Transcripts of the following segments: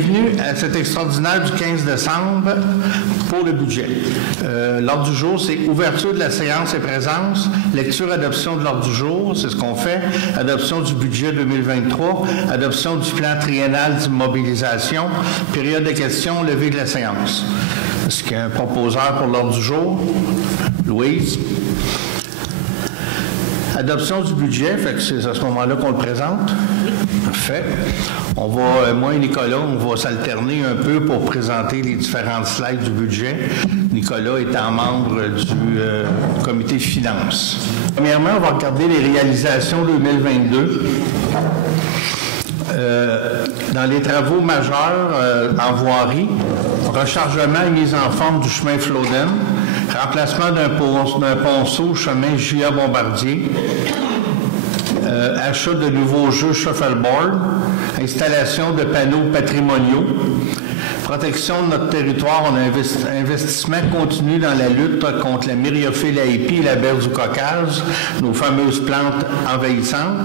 Bienvenue à cet extraordinaire du 15 décembre pour le budget. L'ordre du jour, c'est ouverture de la séance et présence, lecture, adoption de l'ordre du jour, c'est ce qu'on fait, adoption du budget 2023, adoption du plan triennal d'immobilisation, période de questions, levée de la séance. Est-ce qu'il y a un proposeur pour l'ordre du jour? Louise? Adoption du budget, fait que c'est à ce moment-là qu'on le présente. Parfait. On va, moi et Nicolas, on va s'alterner un peu pour présenter les différentes slides du budget. Nicolas étant membre du comité finances. Premièrement, on va regarder les réalisations 2022. Dans les travaux majeurs en voirie, rechargement et mise en forme du chemin Floden, remplacement d'un ponceau chemin J.A. Bombardier, achat de nouveaux jeux shuffleboard, installation de panneaux patrimoniaux, protection de notre territoire, on a un investissement continu dans la lutte contre la myriophylle AIP et la berce du Caucase, nos fameuses plantes envahissantes,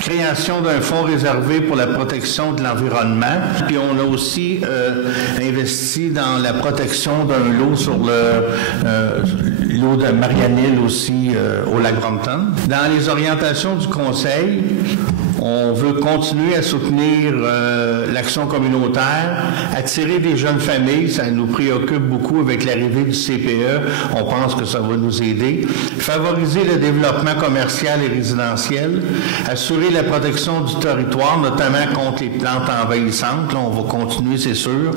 création d'un fonds réservé pour la protection de l'environnement, puis on a aussi investi dans la protection d'un lot sur l'eau de Marianne-Île aussi au lac Brompton. Dans les orientations du Conseil, on veut continuer à soutenir l'action communautaire, attirer des jeunes familles, ça nous préoccupe beaucoup avec l'arrivée du CPE, on pense que ça va nous aider, favoriser le développement commercial et résidentiel, assurer la protection du territoire, notamment contre les plantes envahissantes, là, on va continuer, c'est sûr,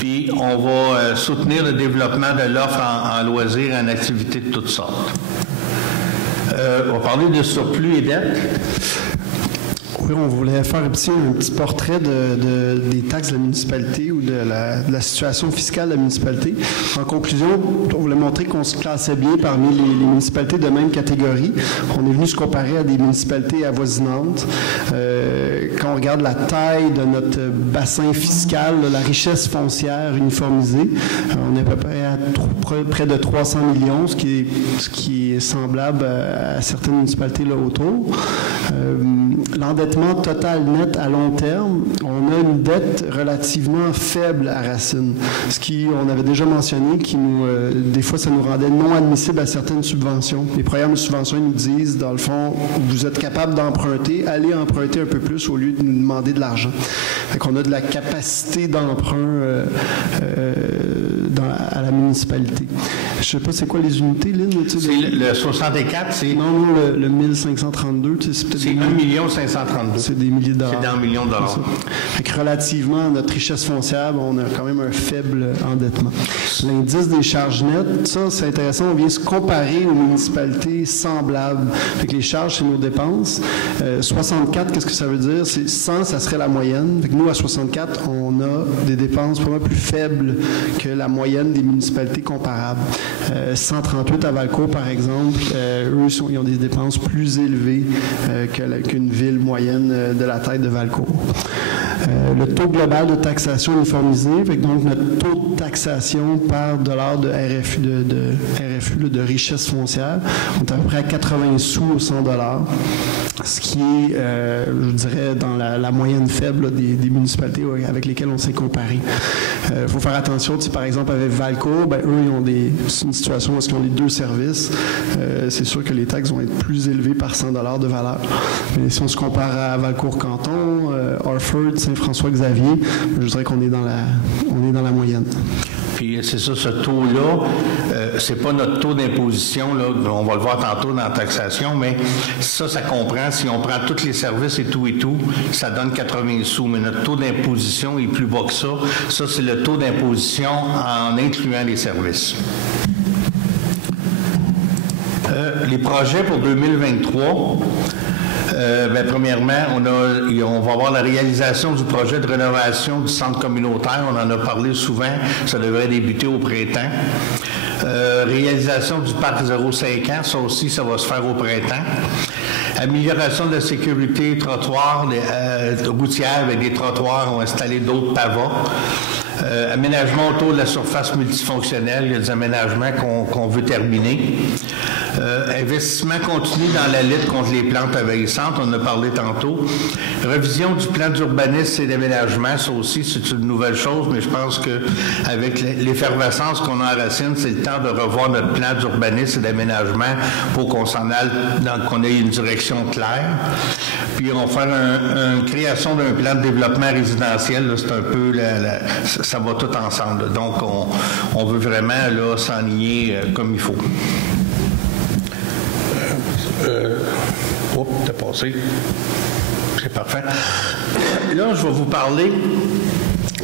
puis on va soutenir le développement de l'offre en loisirs et en activités de toutes sortes. On va parler de surplus et dettes. Oui, on voulait faire un petit portrait des taxes de la municipalité ou de la situation fiscale de la municipalité. En conclusion, on voulait montrer qu'on se classait bien parmi les municipalités de même catégorie. On est venu se comparer à des municipalités avoisinantes. Quand on regarde la taille de notre bassin fiscal, la richesse foncière uniformisée, on est à peu près à près de 300 millions, ce qui est semblable à certaines municipalités là autour. L'endettement total net à long terme, on a une dette relativement faible à Racine. Ce qui, on avait déjà mentionné, des fois, ça nous rendait non admissible à certaines subventions. Les programmes de subvention, ils nous disent, dans le fond, vous êtes capable d'emprunter, allez emprunter un peu plus au lieu de nous demander de l'argent. Fait qu'on a de la capacité d'emprunt à la municipalité. Je ne sais pas c'est quoi les unités, Lynn? C'est le 64, c'est... Non, le 1532, c'est peut-être... C'est 1 532. C'est des milliers de dollars. C'est dans 1 million de dollars. Fait que relativement à notre richesse foncière, on a quand même un faible endettement. L'indice des charges nettes, ça, c'est intéressant. On vient se comparer aux municipalités semblables. Fait que les charges, c'est nos dépenses. 64, qu'est-ce que ça veut dire? C'est 100, ça serait la moyenne. Fait que nous, à 64, on a des dépenses vraiment plus faibles que la moyenne des municipalités comparables. 138 à Valcourt, par exemple, eux, ils ont des dépenses plus élevées qu'une ville moyenne de la taille de Valcourt. Le taux global de taxation uniformisé, donc notre taux de taxation par dollar de RFU, de richesse foncière, on est à peu près à 80 sous au 100 $, ce qui est, je dirais, dans la moyenne faible des municipalités avec lesquelles on s'est comparé. Il faut faire attention, par exemple, avec Valcourt, eux, ils ont une situation où ils ont les deux services. C'est sûr que les taxes vont être plus élevées par 100 $ de valeur. Mais si on se compare à Valcourt-Canton, Harford, Saint-François-Xavier, je dirais qu'on est dans la moyenne. Puis c'est ça, ce taux-là, c'est pas notre taux d'imposition, là, on va le voir tantôt dans la taxation, mais ça comprend, si on prend tous les services et tout, ça donne 80 sous, mais notre taux d'imposition est plus bas que ça. Ça, c'est le taux d'imposition en incluant les services. Les projets pour 2023, premièrement, on va avoir la réalisation du projet de rénovation du centre communautaire. On en a parlé souvent. Ça devrait débuter au printemps. Réalisation du parc 0,5 ans. Ça aussi, ça va se faire au printemps. Amélioration de la sécurité trottoir routière avec des trottoirs. On va installer d'autres pavas. Aménagement autour de la surface multifonctionnelle. Il y a des aménagements qu'on veut terminer. Investissement continu dans la lutte contre les plantes envahissantes, on en a parlé tantôt. Révision du plan d'urbanisme et d'aménagement, ça aussi, c'est une nouvelle chose, mais je pense qu'avec l'effervescence qu'on a en Racine, c'est le temps de revoir notre plan d'urbanisme et d'aménagement pour qu'on s'en aille, qu'on ait une direction claire. Puis on va faire une création d'un plan de développement résidentiel, là, c'est un peu, ça va tout ensemble. Là. Donc, on veut vraiment là, s'enligner comme il faut. T'as passé. C'est parfait. Là, je vais vous parler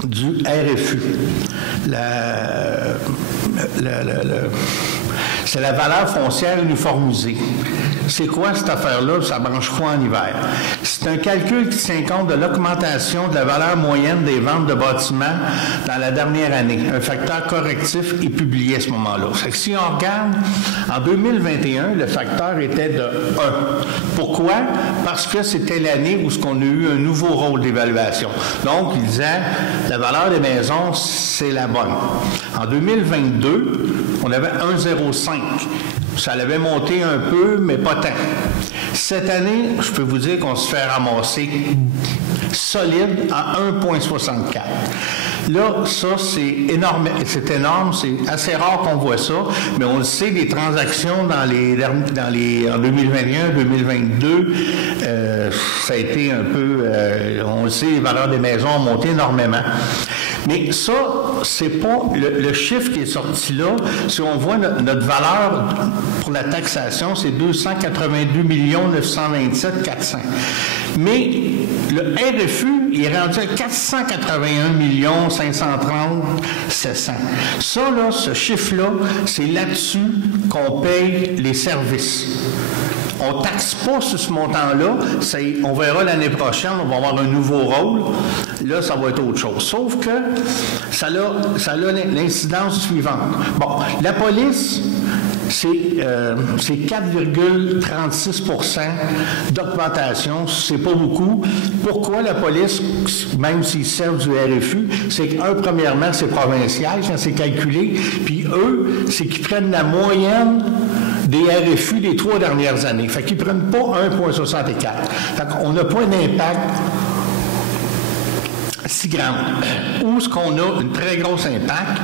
du RFU. C'est la valeur foncière uniformisée. C'est quoi cette affaire-là? Ça branche quoi en hiver? C'est un calcul qui tient compte de l'augmentation de la valeur moyenne des ventes de bâtiments dans la dernière année. Un facteur correctif est publié à ce moment-là. Fait que si on regarde, en 2021, le facteur était de 1. Pourquoi? Parce que c'était l'année où on a eu un nouveau rôle d'évaluation. Donc, il disait, la valeur des maisons, c'est la bonne. En 2022, on avait 1,05. Ça l'avait monté un peu, mais pas tant. Cette année, je peux vous dire qu'on se fait ramasser solide à 1,64. Là, ça, c'est énorme, c'est assez rare qu'on voit ça, mais on le sait, les transactions en 2021, 2022, ça a été un peu, on le sait, les valeurs des maisons ont monté énormément. Mais ça, c'est pas le chiffre qui est sorti là. Si on voit notre valeur pour la taxation, c'est 282 927 400. Mais le RFU, il est rendu à 481 530 700. Ça, là, ce chiffre-là, c'est là-dessus qu'on paye les services. On ne taxe pas sur ce montant-là. On verra l'année prochaine, on va avoir un nouveau rôle. Là, ça va être autre chose. Sauf que ça a l'incidence suivante. Bon, la police, c'est 4,36 % d'augmentation. C'est pas beaucoup. Pourquoi la police, même s'ils servent du RFU, c'est que, premièrement, c'est provincial, quand c'est calculé. Puis eux, c'est qu'ils prennent la moyenne des RFU des 3 dernières années. Fait qu'ils ne prennent pas 1,64. Fait qu'on n'a pas un impact si grand. Où est-ce qu'on a un très gros impact?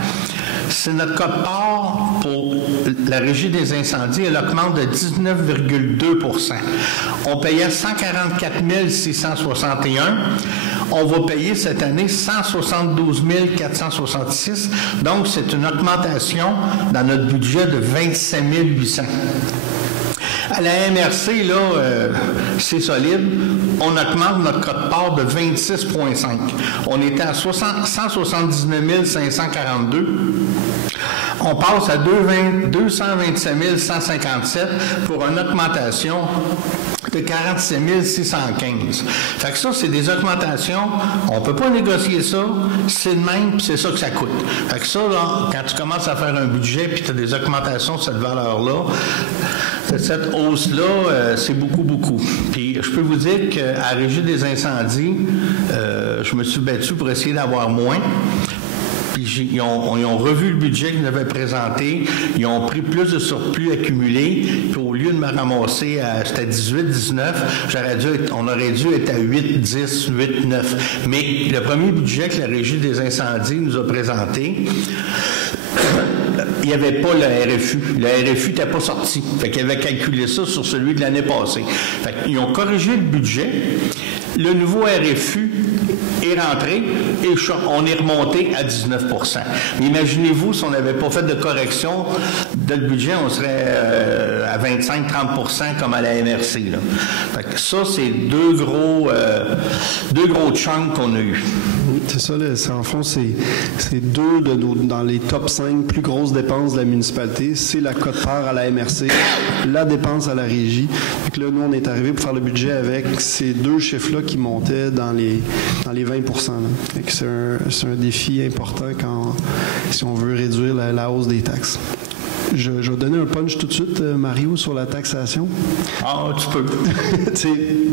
C'est notre quote-part pour la Régie des incendies, elle augmente de 19,2 %. On payait 144 661. On va payer cette année 172 466. Donc, c'est une augmentation dans notre budget de 27 800. À la MRC, là, c'est solide. On augmente notre quote-part de 26,5. On était à 179 542. On passe à 227 157 pour une augmentation de 47 615. Fait que ça, c'est des augmentations. On ne peut pas négocier ça. C'est de même, puis c'est ça que ça coûte. Fait que ça, là, quand tu commences à faire un budget, puis tu as des augmentations de cette valeur-là, cette hausse-là, c'est beaucoup, beaucoup. Puis je peux vous dire qu'à la Régie des incendies, je me suis battu pour essayer d'avoir moins. Puis ils ont revu le budget qu'ils avaient présenté, ils ont pris plus de surplus accumulé, puis au lieu de me ramasser à 18, 19, on aurait dû être à 8, 10, 8, 9. Mais le premier budget que la Régie des incendies nous a présenté, il n'y avait pas le RFU. Le RFU n'était pas sorti. Fait qu'ils avaient calculé ça sur celui de l'année passée. Fait qu'ils ont corrigé le budget. Le nouveau RFU est rentré et on est remonté à 19 %. Mais imaginez-vous, si on n'avait pas fait de correction de le budget, on serait à 25-30 % comme à la MRC. Là. Fait que ça, c'est deux gros chunks qu'on a eus. C'est ça, là, en fond, c'est deux dans les top 5 plus grosses dépenses de la municipalité. C'est la cote-part à la MRC, la dépense à la régie. Donc là, nous, on est arrivé pour faire le budget avec ces deux chiffres-là qui montaient dans les 20 %. C'est un défi important si on veut réduire la hausse des taxes. Je vais donner un punch tout de suite, Mario, sur la taxation. Ah, tu peux.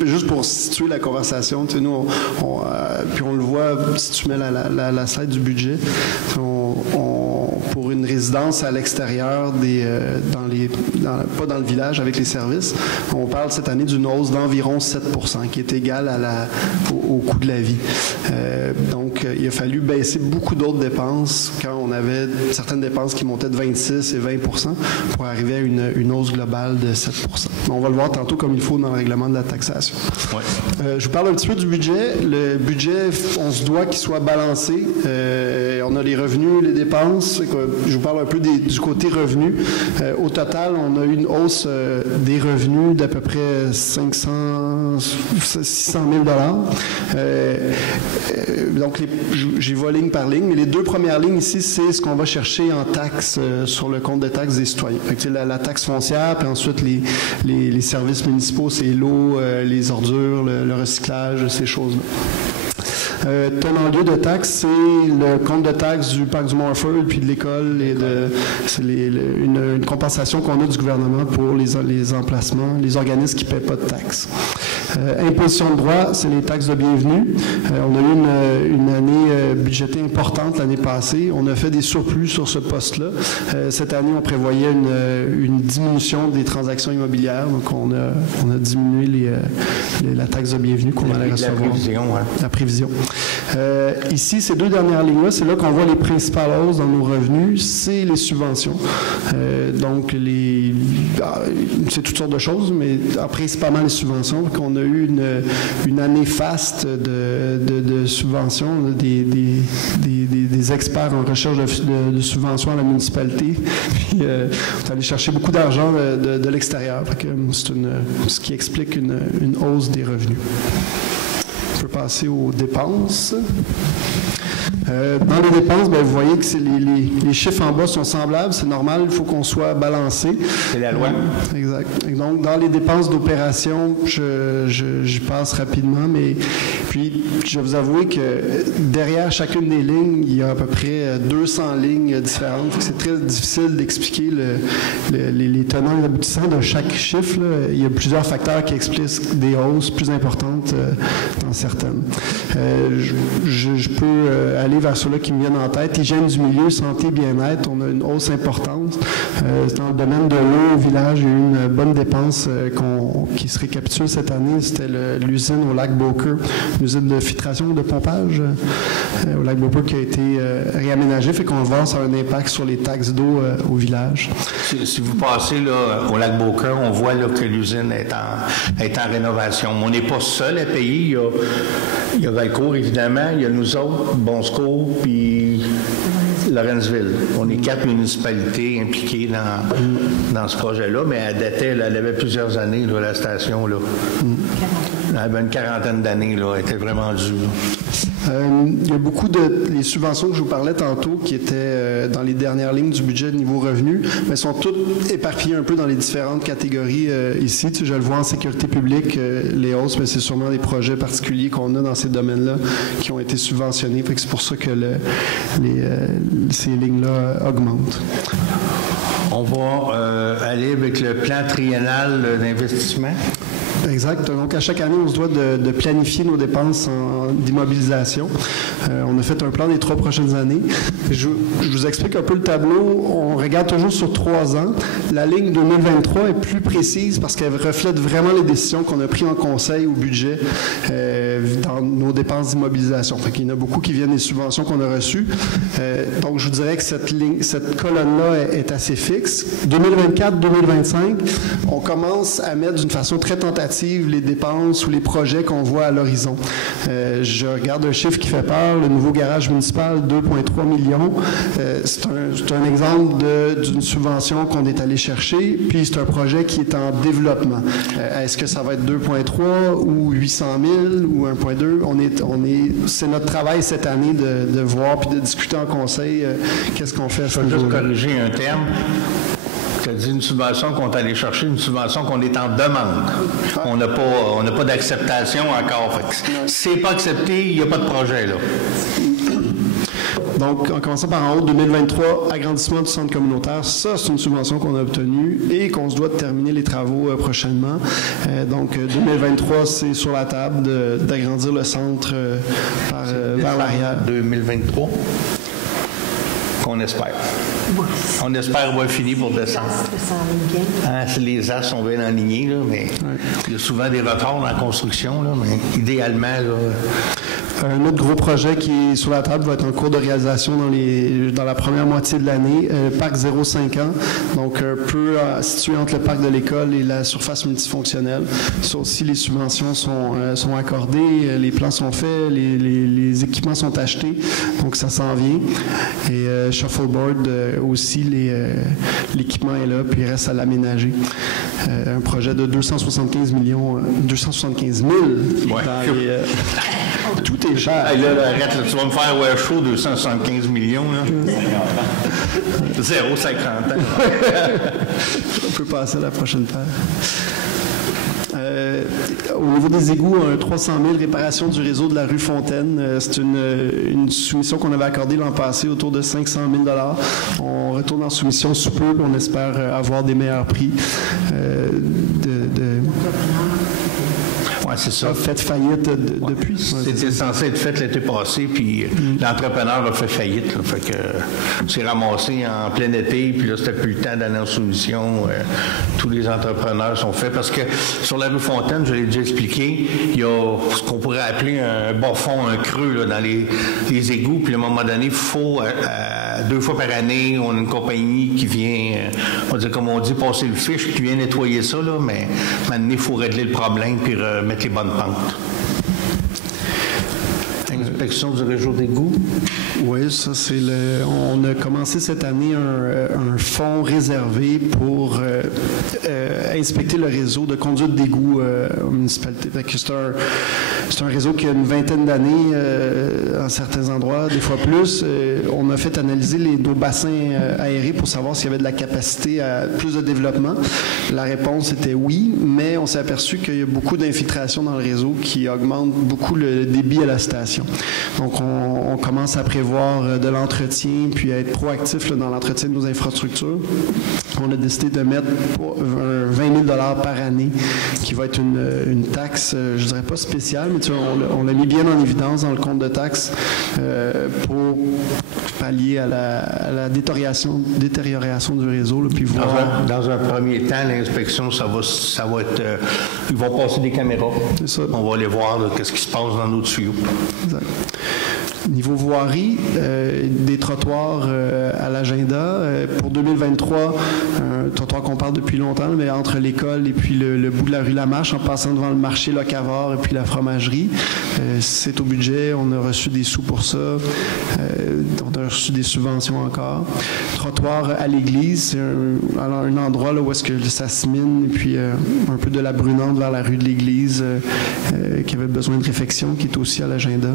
Juste pour situer la conversation, nous, puis on le voit, si tu mets la slide du budget, pour une résidences à l'extérieur, pas dans le village avec les services. On parle cette année d'une hausse d'environ 7%, qui est égale au coût de la vie. Donc, il a fallu baisser beaucoup d'autres dépenses quand on avait certaines dépenses qui montaient de 26 et 20% pour arriver à une hausse globale de 7%. On va le voir tantôt comme il faut dans le règlement de la taxation. Ouais. Je vous parle un petit peu du budget. Le budget, on se doit qu'il soit balancé. On a les revenus, les dépenses. Je vous parle un peu du côté revenus. Au total, on a eu une hausse des revenus d'à peu près 600 000 $. Donc, j'y vais ligne par ligne, mais les deux premières lignes ici, c'est ce qu'on va chercher en taxes sur le compte de taxes des citoyens. Fait que, la taxe foncière, puis ensuite les services municipaux, c'est l'eau, les ordures, le recyclage, ces choses-là. Tenant lieu de taxes, c'est le compte de taxes du parc du Mont-Orford puis de l'école et c'est une compensation qu'on a du gouvernement pour les emplacements, les organismes qui ne paient pas de taxes. Imposition de droit, c'est les taxes de bienvenue. On a eu une année budgétée importante l'année passée. On a fait des surplus sur ce poste-là. Cette année, on prévoyait une diminution des transactions immobilières. Donc, on a diminué la taxe de bienvenue qu'on allait recevoir. La prévision, ouais. La prévision. Ici, ces deux dernières lignes-là, c'est là qu'on voit les principales hausses dans nos revenus, c'est les subventions. Donc, c'est toutes sortes de choses, mais principalement les subventions. On a eu une année faste de subventions. On a des experts en recherche de subventions à la municipalité. Puis, on est allé chercher beaucoup d'argent de l'extérieur. C'est ce qui explique une hausse des revenus. On peut passer aux dépenses. Dans les dépenses, vous voyez que les chiffres en bas sont semblables. C'est normal, il faut qu'on soit balancé. C'est la loi. Exact. Et donc, dans les dépenses d'opération, j'y passe rapidement, mais puis je vais vous avouer que derrière chacune des lignes, il y a à peu près 200 lignes différentes. C'est très difficile d'expliquer les tenants et les aboutissants de chaque chiffre. Là. Il y a plusieurs facteurs qui expliquent des hausses plus importantes dans certaines. Je peux aller vers ceux-là qui me viennent en tête. Hygiène du milieu, santé, bien-être, on a une hausse importante. Dans le domaine de l'eau au village, il y a eu une bonne dépense qui se récapitule cette année. C'était l'usine au lac Beaucœur, l'usine de filtration de pompage au lac Beaucœur qui a été réaménagée. Fait qu'on va voir, ça a un impact sur les taxes d'eau au village. Si vous passez là, au lac Beaucœur, on voit là, que l'usine est en rénovation. On n'est pas seul à payer. Il y a Valcourt, évidemment. Il y a nous autres, Bon Secours, puis Lawrenceville. On est 4 municipalités impliquées dans ce projet-là, mais elle datait, elle avait plusieurs années, là, la station. Là. Elle avait une quarantaine d'années, là, elle était vraiment due. Il y a beaucoup les subventions que je vous parlais tantôt qui étaient dans les dernières lignes du budget niveau revenu, mais sont toutes éparpillées un peu dans les différentes catégories ici. Je le vois en sécurité publique, les hausses, mais c'est sûrement des projets particuliers qu'on a dans ces domaines-là qui ont été subventionnés. Fait que c'est pour ça que ces lignes-là augmentent. On va aller avec le plan triennal d'investissement. Exact. Donc, à chaque année, on se doit de planifier nos dépenses d'immobilisation. On a fait un plan des 3 prochaines années. Je vous explique un peu le tableau. On regarde toujours sur 3 ans. La ligne 2023 est plus précise parce qu'elle reflète vraiment les décisions qu'on a prises en conseil au budget dans nos dépenses d'immobilisation. Fait qu'il y en a beaucoup qui viennent des subventions qu'on a reçues. Donc, je vous dirais que cette colonne-là est assez fixe. 2024-2025, on commence à mettre d'une façon très tentative les dépenses ou les projets qu'on voit à l'horizon. Je regarde un chiffre qui fait peur, le nouveau garage municipal, 2,3 millions. C'est un exemple d'une subvention qu'on est allé chercher, puis c'est un projet qui est en développement. Est-ce que ça va être 2,3 ou 800 000 ou 1,2? C'est notre travail cette année de voir puis de discuter en conseil qu'est-ce qu'on fait à ce niveau-là. Je vais juste corriger un terme. Tu as dit une subvention qu'on est allé chercher, une subvention qu'on est en demande. On n'a pas d'acceptation encore. Si c'est pas accepté, il n'y a pas de projet, là. Donc, en commençant par en haut, 2023, agrandissement du centre communautaire, ça, c'est une subvention qu'on a obtenue et qu'on se doit de terminer les travaux prochainement. Donc, 2023, c'est sur la table d'agrandir le centre vers l'arrière. 2023? qu'on espère. On espère avoir fini pour décembre. Les astres sont bien alignés, là, mais il y a souvent des retards dans la construction, là, mais idéalement... Là, un autre gros projet qui est sur la table va être en cours de réalisation dans la première moitié de l'année, parc 0,5 ans, donc un peu situé entre le parc de l'école et la surface multifonctionnelle. Ça aussi, les subventions sont accordées, les plans sont faits, les équipements sont achetés, donc ça s'en vient. Et Shuffleboard aussi, l'équipement est là, puis il reste à l'aménager. Un projet de 275 000 ouais. Tout est cher. Hey, là, arrête, là, tu vas me faire ouais chaud 275 millions. Là. 0,50 ans. On peut passer à la prochaine paire. Au niveau des égouts, 300 000 réparation du réseau de la rue Fontaine. C'est une soumission qu'on avait accordée l'an passé autour de 500 000 $. On retourne en soumission sous peu. On espère avoir des meilleurs prix. Oui, c'est ça. A fait faillite depuis. C'était censé être fait l'été passé, puis l'entrepreneur a fait faillite. Là, fait que c'est ramassé en plein été, puis là, c'était plus le temps d'aller en soumission. Tous les entrepreneurs sont faits. Parce que sur la rue Fontaine, je l'ai déjà expliqué, il y a ce qu'on pourrait appeler un bas fond, un creux là, dans les égouts. Puis à un moment donné, il faut, 2 fois par année, on a une compagnie qui vient, on va dire, comme on dit, passer le fiche, qui vient nettoyer ça, là, mais maintenant, il faut régler le problème, puis mettre les bonnes pentes. Inspection du réseau d'égout. Oui, ça c'est on a commencé cette année un fonds réservé pour inspecter le réseau de conduite d'égout aux municipalités. C'est un réseau qui a une vingtaine d'années en certains endroits, des fois plus. On a fait analyser nos bassins aérés pour savoir s'il y avait de la capacité à plus de développement. La réponse était oui, mais on s'est aperçu qu'il y a beaucoup d'infiltration dans le réseau qui augmente beaucoup le débit à la station. Donc, on commence à prévoir de l'entretien puis à être proactif là, dans l'entretien de nos infrastructures. On a décidé de mettre 20 000 $ par année, qui va être une taxe, je dirais pas spéciale, mais tu vois, on l'a mis bien en évidence dans le compte de taxes pour pallier à la détérioration du réseau. Là, puis voir... Dans un premier temps, l'inspection, ça va être... ils vont passer des caméras. C'est ça. On va aller voir qu'est-ce qui se passe dans nos tuyaux. Exact. Niveau voirie, des trottoirs à l'agenda. Pour 2023, un trottoir qu'on parle depuis longtemps, mais entre l'école et puis le bout de la rue Lamarche, en passant devant le marché Locavor et puis la fromagerie. C'est au budget, on a reçu des sous pour ça. On a reçu des subventions encore. Trottoir à l'église, c'est un endroit là, où est-ce que ça se mine, et puis un peu de la brunante vers la rue de l'église qui avait besoin de réfection, qui est aussi à l'agenda.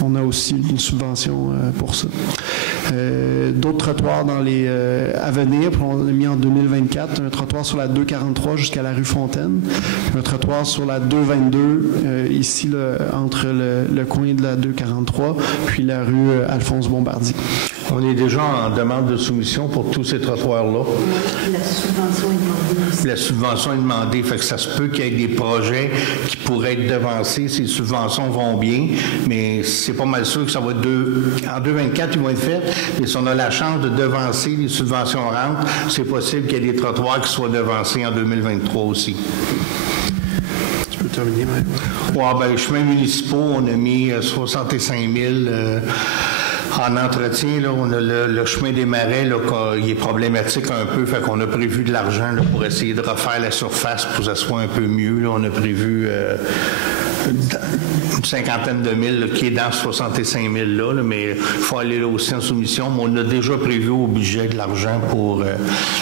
On a aussi une subvention pour ça. D'autres trottoirs à venir, on a mis en 2024 un trottoir sur la 243 jusqu'à la rue Fontaine, un trottoir sur la 222 ici là, entre le coin de la 243 puis la rue Alphonse Bombardier. On est déjà en demande de soumission pour tous ces trottoirs-là. La subvention est demandée. La subvention est demandée, fait que ça se peut qu'il y ait des projets qui pourraient être devancés. Ces subventions vont bien, mais c'est pas mal sûr que ça va être en 2024, ils vont être faits. Mais si on a la chance de devancer, les subventions rentrent, c'est possible qu'il y ait des trottoirs qui soient devancés en 2023 aussi. Tu peux terminer, oui, ben, les chemins municipaux, on a mis 65 000 en entretien. Là, on a le chemin des Marais, là, il est problématique un peu, fait qu'on a prévu de l'argent là, pour essayer de refaire la surface pour que ça soit un peu mieux. Là. On a prévu une cinquantaine de mille là, qui est dans 65 000 là, mais il faut aller là aussi en soumission. Mais on a déjà prévu au budget de l'argent pour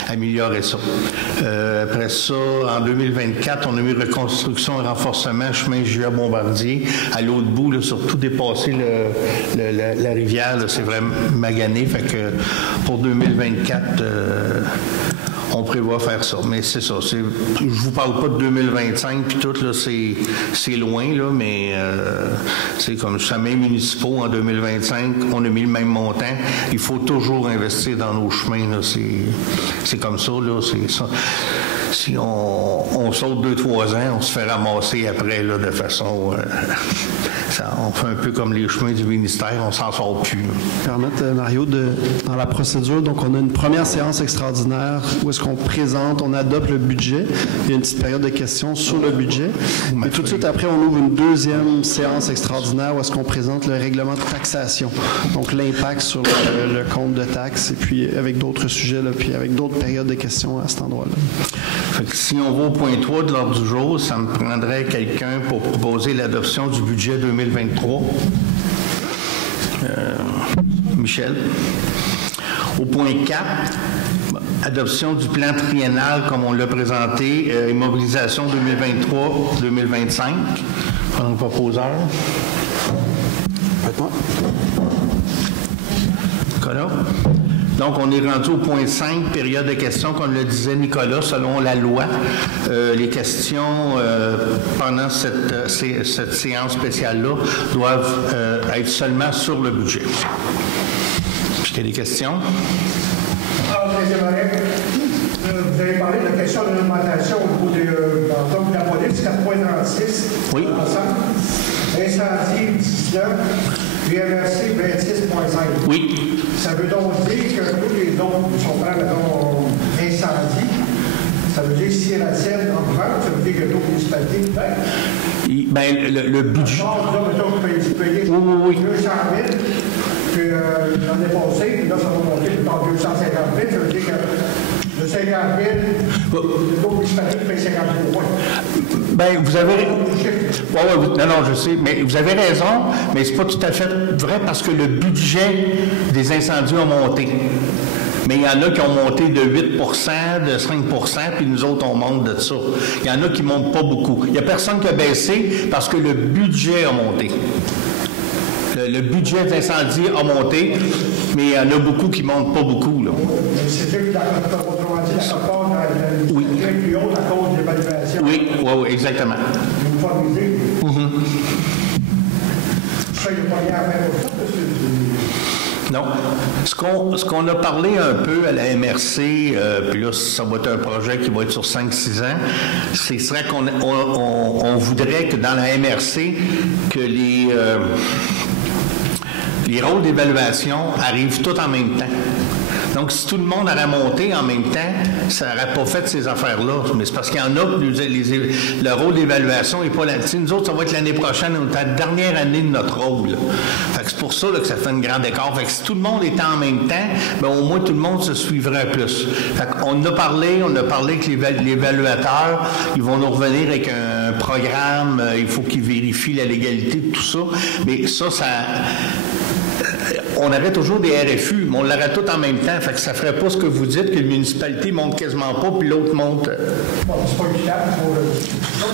améliorer ça. Après ça, en 2024, on a mis reconstruction et renforcement chemin J.A. Bombardier à l'autre bout, là, surtout dépasser la rivière, là, c'est vraiment magané. Fait que pour 2024, on prévoit faire ça. Mais c'est ça. Je vous parle pas de 2025 puis tout, là, c'est loin, là, mais c'est comme chemin municipaux en 2025, on a mis le même montant. Il faut toujours investir dans nos chemins, là. C'est comme ça, là. C'est ça. si on saute 2-3 ans, on se fait ramasser après là, de façon... on fait un peu comme les chemins du ministère, on s'en sort plus. Permettre, Mario, dans la procédure, donc on a une première séance extraordinaire où est-ce qu'on présente, on adopte le budget. Il y a une petite période de questions sur le budget. Et tout de suite après, on ouvre une deuxième séance extraordinaire où est-ce qu'on présente le règlement de taxation. Donc l'impact sur le compte de taxes et puis avec d'autres sujets, là, puis avec d'autres périodes de questions à cet endroit-là. Fait que si on va au point 3 de l'ordre du jour, ça me prendrait quelqu'un pour proposer l'adoption du budget 2023. Michel. Au point 4, adoption du plan triennal comme on l'a présenté, immobilisation 2023-2025. Prenons le proposeur. Nicolas. Donc, on est rendu au point 5, période de questions, comme le disait Nicolas, selon la loi. Les questions pendant cette séance spéciale-là doivent être seulement sur le budget. Est-ce qu'il y a des questions? Alors, M. Marais, vous avez parlé de la question de l'augmentation au niveau de la police, 4,36 oui. Ensemble. Incendie 19, VMRC 26,5. Oui. Ça veut donc dire que tous les autres, si on prend, mettons, incendie, ça veut dire si la scène en prend, ça veut dire que d'autres municipalités, le budget. Oui. 200 000, puis l'année passée, puis là, ça va monter dans 250 000, ça veut dire que de 50 000, d'autres municipalités payent 50 000 points. Bien, vous avez... non, je sais, mais vous avez raison, mais c'est pas tout à fait vrai parce que le budget des incendies a monté. Mais il y en a qui ont monté de 8 de 5 puis nous autres, on monte de ça. Il y en a qui ne montent pas beaucoup. Il n'y a personne qui a baissé parce que le budget a monté. Le budget d'incendie a monté, mais il y en a beaucoup qui ne montent pas beaucoup. Là. C'est sûr que la oui. Plus haute à cause de l'évaluation. Oui, exactement. Uniformisé. Ça, il n'y a pas rien à faire pour ça, parce que... Non. Ce qu'on a parlé un peu à la MRC, puis là, ça va être un projet qui va être sur 5-6 ans, ce serait qu'on voudrait que dans la MRC, que les rôles d'évaluation arrivent tous en même temps. Donc, si tout le monde aurait monté en même temps, ça n'aurait pas fait ces affaires-là. Mais c'est parce qu'il y en a, le rôle d'évaluation n'est pas là. Nous autres, ça va être l'année prochaine, on est à la dernière année de notre rôle. Fait que c'est pour ça là, que ça fait une grande écart. Fait que si tout le monde était en même temps, bien, au moins tout le monde se suivrait plus. Fait qu'on a parlé avec l'évaluateur, ils vont nous revenir avec un programme, il faut qu'ils vérifient la légalité de tout ça. Mais ça on aurait toujours des RFU, mais on l'aurait tout en même temps. Fait que ça ne ferait pas ce que vous dites, que la municipalité ne monte quasiment pas, puis l'autre monte. Bon, c'est pas équitable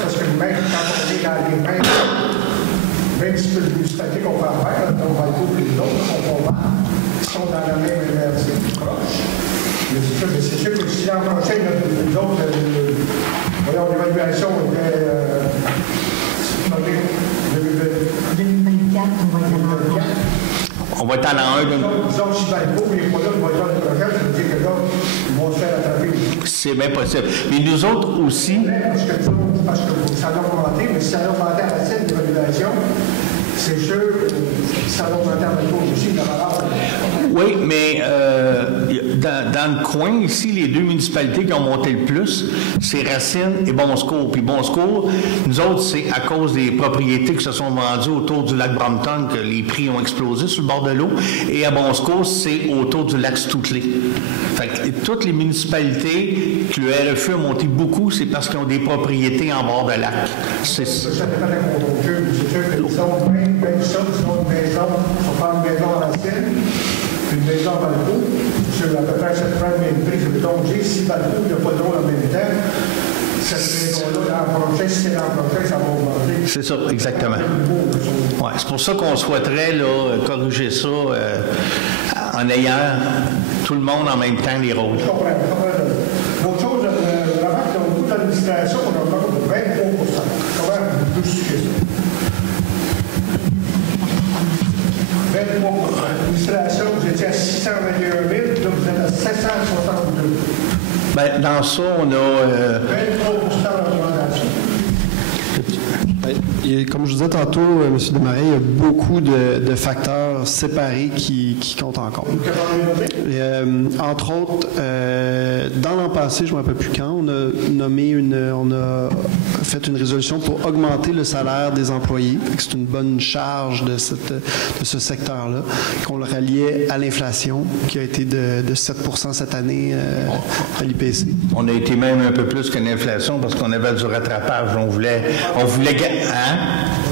parce que même quand on est dans les mêmes types de municipalités qu'on va faire, on va être les autres, qui sont dans la même université proche. Mais c'est sûr que si l'an prochain, nous autres, voyons, l'évaluation était 2024, on va être dans l'an. On va être à l'an 1 de... Disons que si Valpo, les pas là, ils vont être dans le projet, ça veut dire que là, ils vont se faire attraper aussi. C'est bien possible. Mais nous autres aussi... Parce que ça va augmenter, mais si ça va augmenter à la scène d'évaluation, c'est sûr que ça va augmenter en Valpo aussi, la valeur. Oui, mais dans le coin, ici, les deux municipalités qui ont monté le plus, c'est Racine et Bon-Secours. Puis Bon-Secours, nous autres, c'est à cause des propriétés qui se sont vendues autour du lac Brompton que les prix ont explosé sur le bord de l'eau. Et à Bon-Secours, c'est autour du lac Stoutley. Fait que toutes les municipalités que le RFE a monté beaucoup, c'est parce qu'ils ont des propriétés en bord de lac. Ça dépend de la conjoncture. C'est sûr que disons, même ça, disons une maison, on prend une maison à Racine, une maison à Valpo, sur à peu près cette même prix. Donc, si Valpo n'a pas de rôle en même temps, cette maison-là, l'an prochain, si c'est l'an prochain, ça va augmenter. C'est ça, exactement. Ouais, c'est pour ça qu'on souhaiterait là, corriger ça en ayant tout le monde en même temps les rôles. Je comprends. L'autre chose, vraiment, au bout de l'administration, on a encore de 23%. Comment vous justifiez ça? 23%. 23 L'administration, vous étiez à 621 000, là, vous êtes à 762. Bien, dans ça, on a... 23 d'augmentation. Comme je vous disais tantôt, M. Desmarais, il y a beaucoup de facteurs séparés qui comptent en compte. Entre autres, dans l'an passé, je ne me rappelle plus quand, on a fait une résolution pour augmenter le salaire des employés. C'est une bonne charge de ce secteur-là, qu'on le ralliait à l'inflation, qui a été de 7% cette année à l'IPC. On a été même un peu plus que l'inflation parce qu'on avait du rattrapage. On voulait hein?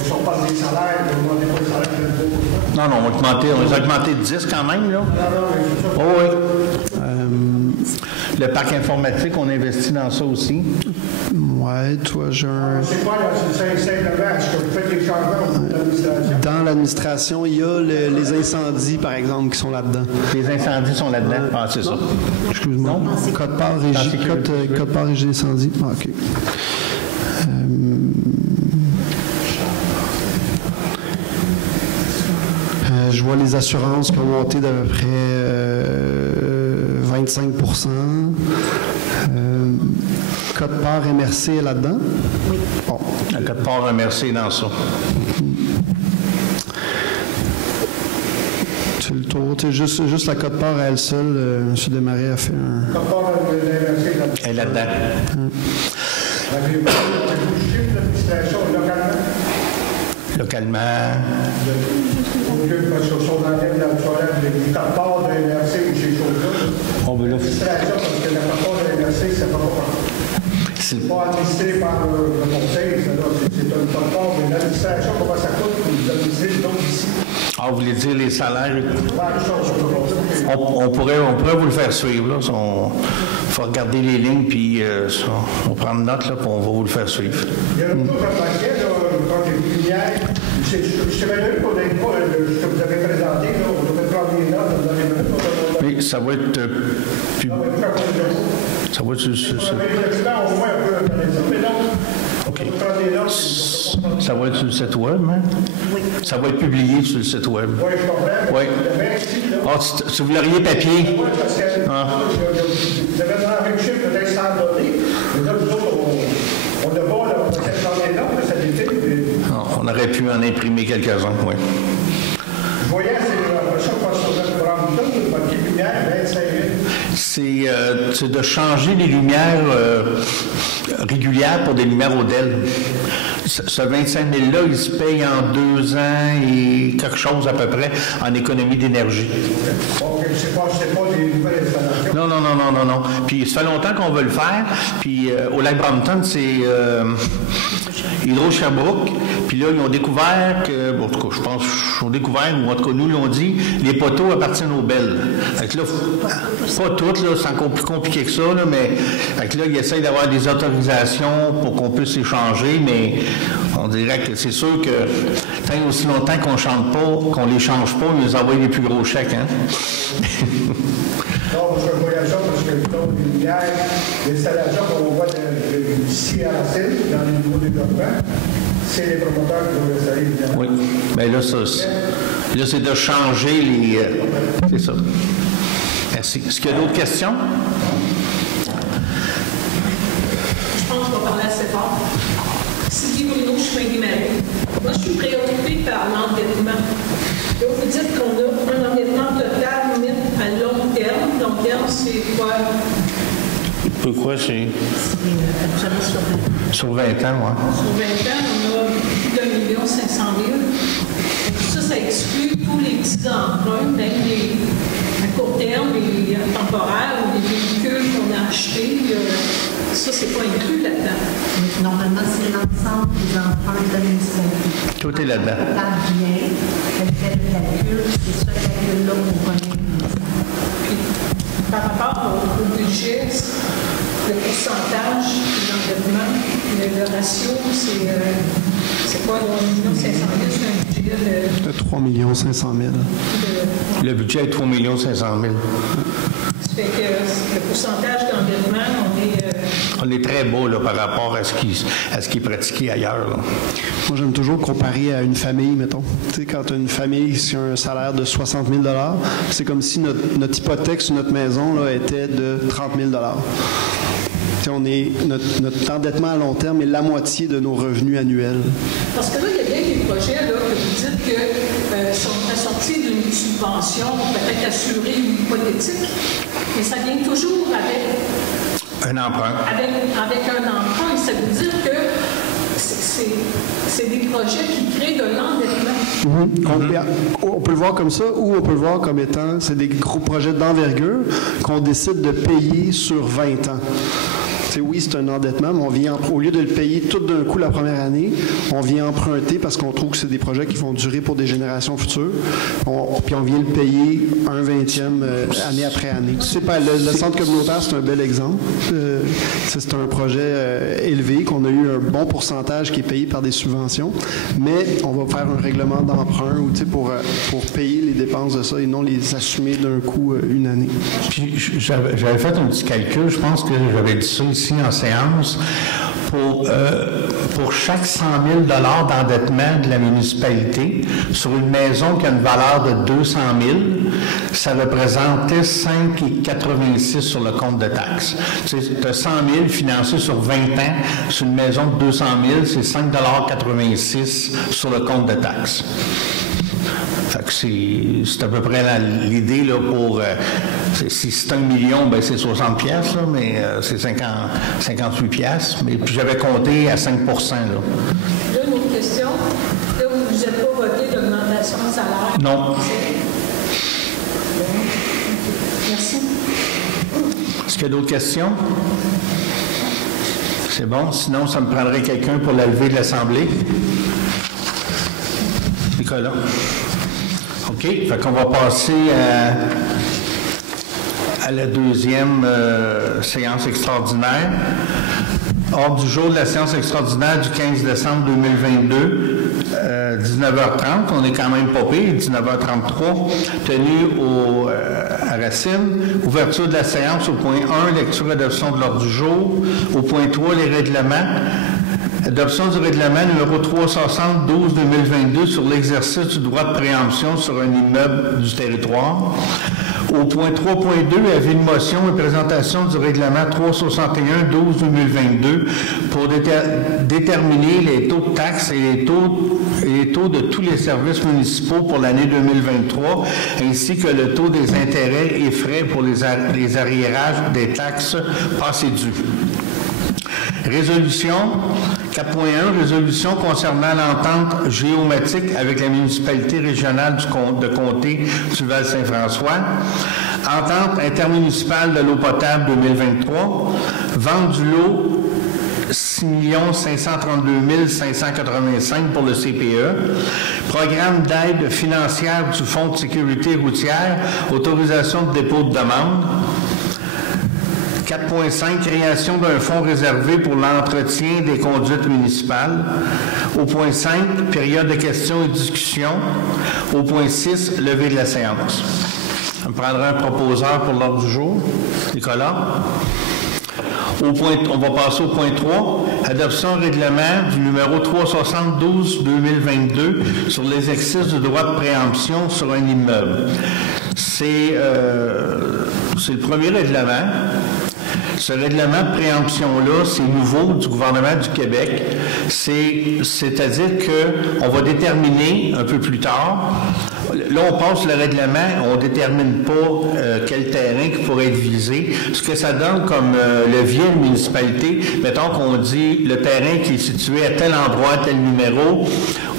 Si on parle des salaires, on ne demandait pas les salaires de 2%. Non, on les a augmentés de 10 quand même, là. Oh, oui. Le parc informatique, on investit dans ça aussi. Ouais, toi, j'ai un... C'est quoi, là? C'est simplement, est-ce que vous faites des changements dans l'administration? Dans l'administration, il y a les incendies, par exemple, qui sont là-dedans. Les incendies sont là-dedans. Ah, c'est ça. Excuse-moi. Code-part régie d'incendie. Ah, OK. Je vois les assurances qui ont monté d'à peu près 25%. Code-part MRC est là-dedans? Oui. Bon. Le code-part MRC dans ça. C'est le tour. Juste la code-part à elle seule, M. Desmarais a fait un... Elle est là-dedans. Avez-vous le chiffre d'administration localement? Localement. Parce que si on enlève les code-part de MRC ou ces choses-là, On veut là. l'administration, parce que la code-part de MRC, c'est pas administré par le conseil, c'est un code-part, mais l'administration, comment ça coûte pour vous administrer d'autres ici? Ah, vous voulez dire les salaires? Ouais, On pourrait vous le faire suivre. Là. Il faut regarder les lignes, puis on prend une note, là, puis on va vous le faire suivre. Il y a une autre paquet, quand les lumières, je sais même pas ce que vous avez présenté, là, on devait prendre des notes dans les minutes. Mais ça va être plus... Non, mais Ça va être sur... avec le document, on voit un peu dans les autres, mais non, on peut prendre des notes. Ça va être sur le site web, hein? Oui. Ça va être publié sur le site web. Oui, je comprends. Oui. Ah, si vous l'auriez papier... Oui, parce que vous avez dans le chiffre peut-être sans donner, mais là, nous autres, on n'a pas, on essaie de prendre des notes, mais ça défile. On aurait pu en imprimer quelques-uns, oui. Je voyais, c'est après ça, on passe sur notre programme de votre lumière, 25 000. C'est de changer les lumières régulières pour des lumières Odell. Ce 25 000-là, il se paye en 2 ans et quelque chose à peu près en économie d'énergie. OK, c'est pas des nouvelles installations. Non. Puis ça fait longtemps qu'on veut le faire. Puis au lac Brampton, c'est Hydro-Sherbrooke. Puis là, ils ont découvert que, bon, en tout cas, je pense qu'ils ont découvert, ou en tout cas, nous l'ont dit, les poteaux appartiennent aux belles. Fait que là, pas toutes, là, c'est encore plus compliqué que ça, là, mais fait que là, ils essayent d'avoir des autorisations pour qu'on puisse échanger, mais on dirait que c'est sûr que tant aussi longtemps qu'on ne chante pas, qu'on les change pas, ils nous envoient les plus gros chèques, hein? Non, parce que je voyais ça parce que les lumières, l'installation qu'on voit d'ici à la scène, dans les nouveaux développements, c'est les promoteurs qui doivent installer les lumières. Oui. Bien là, c'est de changer les... c'est ça. Merci. Est-ce qu'il y a d'autres questions? Je pense que je vais parler assez fort. Sylvie Bruno, je suis Marie. Moi, je suis préoccupée par l'endettement. Là, vous dites qu'on a un endettement total net à long terme. Long terme, c'est quoi? Pourquoi c'est... Sur 20 ans, oui. Sur 20 ans, on a plus d'1 500 000. Ça exclut tous les petits emprunts, même les à court terme, les temporaires ou les véhicules qu'on a achetés. Ça, c'est pas inclus là-dedans. Normalement, c'est l'ensemble des emprunts administratifs. Tout est là-dedans. On parle bien, elle fait le calcul, c'est ce calcul-là qu'on connaît. Puis, par rapport au budget, le pourcentage d'endettement, le ratio, c'est quoi, 1 500 000, c'est un budget de 3 500 000. Le budget est 3 500 000. Ça fait que le pourcentage d'endettement, on est On est très bas là, par rapport à ce qui est pratiqué ailleurs. Là. Moi, j'aime toujours comparer à une famille, mettons. Tu sais, quand tu as une famille qui a un salaire de 60 000 $, c'est comme si notre hypothèque sur notre maison là, était de 30 000 $. On est, notre endettement à long terme est la moitié de nos revenus annuels. Parce que là, il y a bien des projets là, que vous dites que sont assortis d'une subvention, peut-être assurée ou hypothétique, mais ça vient toujours avec un emprunt. Avec un emprunt. Ça veut dire que c'est des projets qui créent de l'endettement. On peut le voir comme ça, ou on peut le voir comme étant, c'est des gros projets d'envergure qu'on décide de payer sur 20 ans. T'sais, oui, c'est un endettement, mais on vient, au lieu de le payer tout d'un coup la première année, on vient emprunter parce qu'on trouve que c'est des projets qui vont durer pour des générations futures. Puis on vient le payer 1/20 année après année. Le centre communautaire, c'est un bel exemple. C'est un projet élevé, qu'on a eu un bon pourcentage qui est payé par des subventions, mais on va faire un règlement d'emprunt pour payer les dépenses de ça et non les assumer d'un coup une année. Puis j'avais fait un petit calcul, je pense que j'avais dit ça ici en séance, pour chaque 100 000 $ d'endettement de la municipalité sur une maison qui a une valeur de 200 000, ça représentait 5,86 sur le compte de taxes. Tu as 100 000 financé sur 20 ans sur une maison de 200 000, c'est 5,86 sur le compte de taxes. Fait que c'est à peu près l'idée là, pour... si c'est 1 million, ben c'est 60 pièces, mais c'est 58 pièces. Mais puis j'avais compté à 5 là. Là, une autre question. Là, vous n'avez pas voté d'augmentation de salaire? Non. Merci. Est-ce qu'il y a d'autres questions? C'est bon. Sinon, ça me prendrait quelqu'un pour la levée de l'Assemblée. Nicolas. OK. Fait qu'on va passer à la deuxième séance extraordinaire. Ordre du jour de la séance extraordinaire du 15 décembre 2022, 19h30. On est quand même pas pire, 19h33. Tenu à Racine. Ouverture de la séance au point 1, lecture et adoption de l'ordre du jour. Au point 3, les règlements. Adoption du règlement numéro 372-2022 sur l'exercice du droit de préemption sur un immeuble du territoire. Au point 3.2, avis de motion et présentation du règlement 361-12-2022 pour déterminer les taux de taxes et les taux de tous les services municipaux pour l'année 2023, ainsi que le taux des intérêts et frais pour les arriérages des taxes passées dues. Résolution 4.1, résolution concernant l'entente géomatique avec la municipalité régionale de comté du Val-Saint-François. Entente intermunicipale de l'eau potable 2023. Vente du lot 6 532 585 pour le CPE. Programme d'aide financière du Fonds de sécurité routière. Autorisation de dépôt de demande. 4.5, création d'un fonds réservé pour l'entretien des conduites municipales. Au point 5, période de questions et discussions. Au point 6, levée de la séance. On prendra un proposeur pour l'ordre du jour. Nicolas. On va passer au point 3, adoption règlement du numéro 372-2022 sur l'exercice du droit de préemption sur un immeuble. C'est le premier règlement. Ce règlement de préemption-là, c'est nouveau du gouvernement du Québec. C'est-à-dire qu'on va déterminer un peu plus tard. Là, on passe le règlement, on ne détermine pas quel terrain qui pourrait être visé. Ce que ça donne comme levier de municipalité, mettons qu'on dit le terrain qui est situé à tel endroit, tel numéro,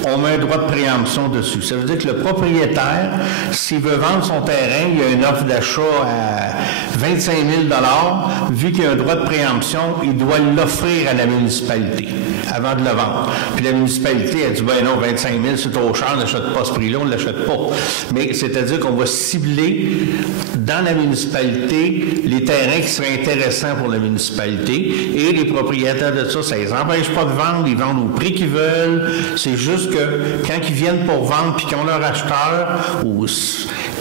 on met un droit de préemption dessus. Ça veut dire que le propriétaire, s'il veut vendre son terrain, il y a une offre d'achat à 25 000 $, vu qu'il y a un droit de préemption, il doit l'offrir à la municipalité avant de le vendre. Puis la municipalité, elle dit, ben non, 25 000 c'est trop cher, on n'achète pas ce prix-là, on ne l'achète pas. Mais c'est-à-dire qu'on va cibler dans la municipalité les terrains qui seraient intéressants pour la municipalité et les propriétaires de ça, ça ne les empêche pas de vendre, ils vendent au prix qu'ils veulent. C'est juste que quand ils viennent pour vendre puis qu'ils ont leur acheteur,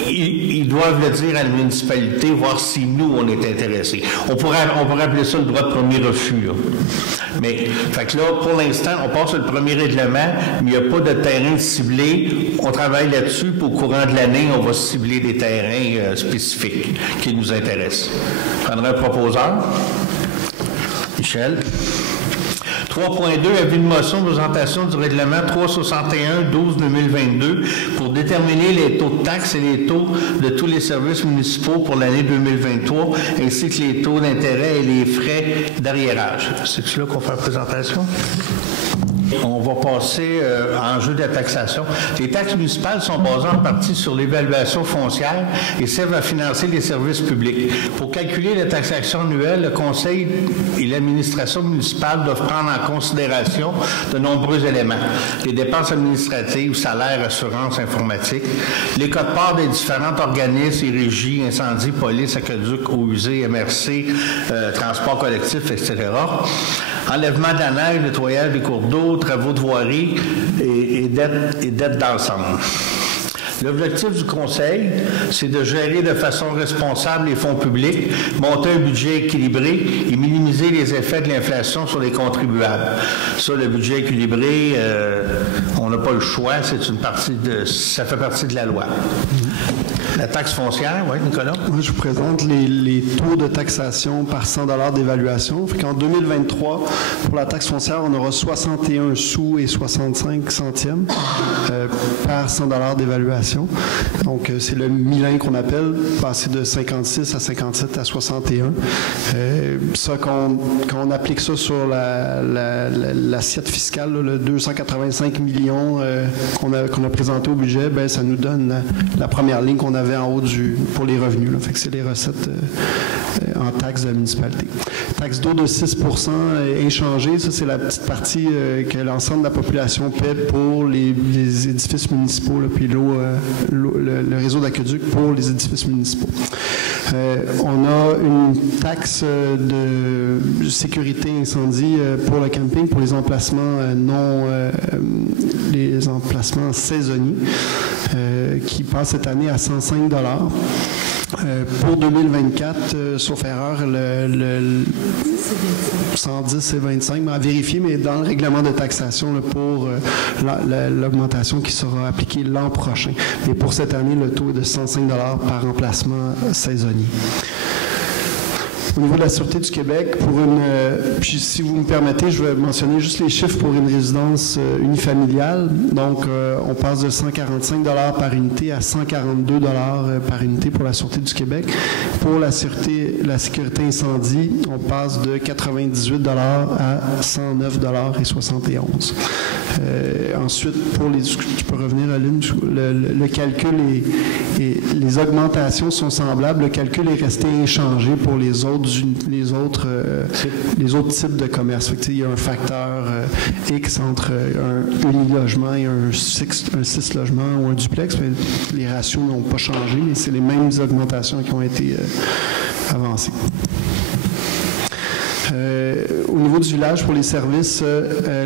ils doivent le dire à la municipalité, voir si nous, on est intéressés. On pourrait appeler ça le droit de premier refus. Là. Mais, fait que là, pour l'instant, on passe sur le premier règlement, mais il n'y a pas de terrain ciblé. On travaille là-dessus, puis au courant de l'année, on va cibler des terrains spécifiques qui nous intéressent. Je prendrai un proposeur. Michel. 3.2, avis de motion de présentation du règlement 361-12-2022 pour déterminer les taux de taxes et les taux de tous les services municipaux pour l'année 2023, ainsi que les taux d'intérêt et les frais d'arriérage. C'est-tu là qu'on fait la présentation? On va passer en jeu de la taxation. Les taxes municipales sont basées en partie sur l'évaluation foncière et servent à financer les services publics. Pour calculer la taxation annuelle, le Conseil et l'administration municipale doivent prendre en considération de nombreux éléments. Les dépenses administratives, salaires, assurances, informatique, les codes-parts des différents organismes et régies, incendie, police, aqueduc, eaux usées, MRC, transport collectif, etc., enlèvement de la neige, nettoyage des cours d'eau, travaux de voirie et dettes d'ensemble. L'objectif du Conseil, c'est de gérer de façon responsable les fonds publics, monter un budget équilibré et minimiser les effets de l'inflation sur les contribuables. Ça, le budget équilibré, on n'a pas le choix, ça fait partie de la loi. La taxe foncière, oui, Nicolas? Moi, je vous présente les taux de taxation par 100 $ d'évaluation. En 2023, pour la taxe foncière, on aura 61 sous et 65 centièmes par 100 $ d'évaluation. Donc, c'est le mi-lin qu'on appelle, passer de 56 à 57 à 61. Ça, quand on applique ça sur l'assiette fiscale, là, le 285 millions qu'on a présenté au budget, ben, ça nous donne la première ligne qu'on avait en haut pour les revenus. Là. Fait que c'est les recettes en taxes de la municipalité. Taxe d'eau de 6 % inchangée, ça c'est la petite partie que l'ensemble de la population paie pour les édifices municipaux, là, puis le réseau d'aqueduc pour les édifices municipaux. On a une taxe de sécurité incendie pour le camping, pour les emplacements les emplacements saisonniers, qui passe cette année à 105 $. Pour 2024, sauf erreur, le 110 et 25, mais à vérifier, mais dans le règlement de taxation là, pour l'augmentation qui sera appliquée l'an prochain. Mais pour cette année, le taux est de 105 $ par emplacement saisonnier. Au niveau de la Sûreté du Québec, puis si vous me permettez, je vais mentionner juste les chiffres pour une résidence unifamiliale. Donc, on passe de 145 $ par unité à 142 $ par unité pour la Sûreté du Québec. Pour la sécurité incendie, on passe de 98 $ à 109 $ et 71. Ensuite, tu peux revenir à Lynn, le calcul et les augmentations sont semblables. Le calcul est resté inchangé pour les autres types de commerce. Fait que, il y a un facteur X entre un unilogement et un 6 logements ou un duplex. Les ratios n'ont pas changé, mais c'est les mêmes augmentations qui ont été avancées. Au niveau du village, pour les services,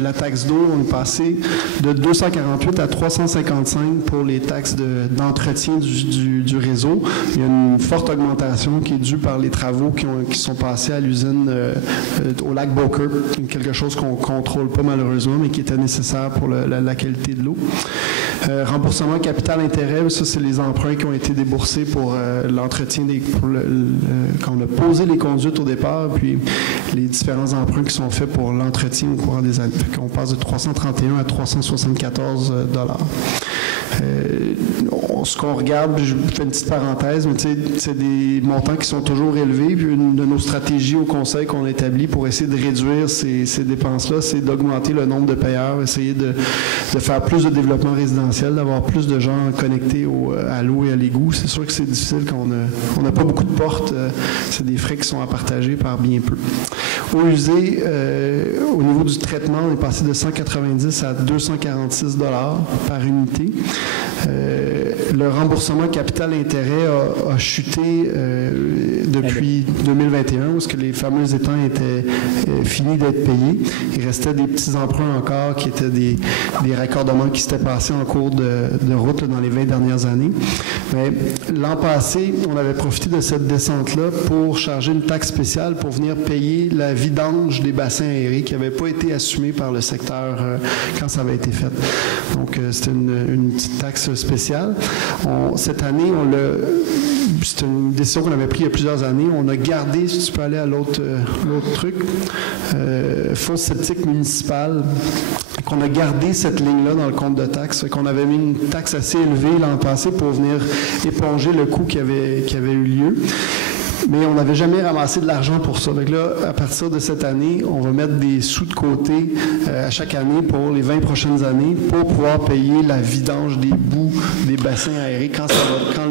la taxe d'eau, on est passé de 248 à 355 pour les taxes d'entretien du réseau. Il y a une forte augmentation qui est due par les travaux qui sont passés à l'usine au lac Beaucourt, quelque chose qu'on ne contrôle pas malheureusement, mais qui était nécessaire pour la qualité de l'eau. Remboursement capital-intérêt, ça, c'est les emprunts qui ont été déboursés pour l'entretien quand on a posé les conduites au départ, puis les différents emprunts qui sont faits pour l'entretien au courant des années. On passe de 331 à 374 $. Ce qu'on regarde, je fais une petite parenthèse, mais c'est des montants qui sont toujours élevés. Puis une de nos stratégies au Conseil qu'on a établi pour essayer de réduire ces dépenses-là, c'est d'augmenter le nombre de payeurs, essayer de faire plus de développement résidentiel, d'avoir plus de gens connectés à l'eau et à l'égout. C'est sûr que c'est difficile quand on n'a pas beaucoup de portes. C'est des frais qui sont à partager par bien peu. Eau usée, au niveau du traitement, on est passé de 190 à 246 $ par unité. Le remboursement capital-intérêt a chuté depuis 2021, où les fameux étangs étaient finis d'être payés. Il restait des petits emprunts encore qui étaient des raccordements qui s'étaient passés en cours de route là, dans les 20 dernières années. Mais l'an passé, on avait profité de cette descente-là pour charger une taxe spéciale pour venir payer la vidange des bassins aérés qui n'avait pas été assumée par le secteur quand ça avait été fait. Donc, c'était une petite taxe spéciale. Cette année, c'est une décision qu'on avait prise il y a plusieurs années. On a gardé, si tu peux aller à l'autre truc, fosse septique municipale, qu'on a gardé cette ligne-là dans le compte de taxes, qu'on avait mis une taxe assez élevée l'an passé pour venir éponger le coût qui avait eu lieu. Mais on n'avait jamais ramassé de l'argent pour ça. Donc là, à partir de cette année, on va mettre des sous de côté à chaque année pour les 20 prochaines années pour pouvoir payer la vidange des bouts des bassins aérés quand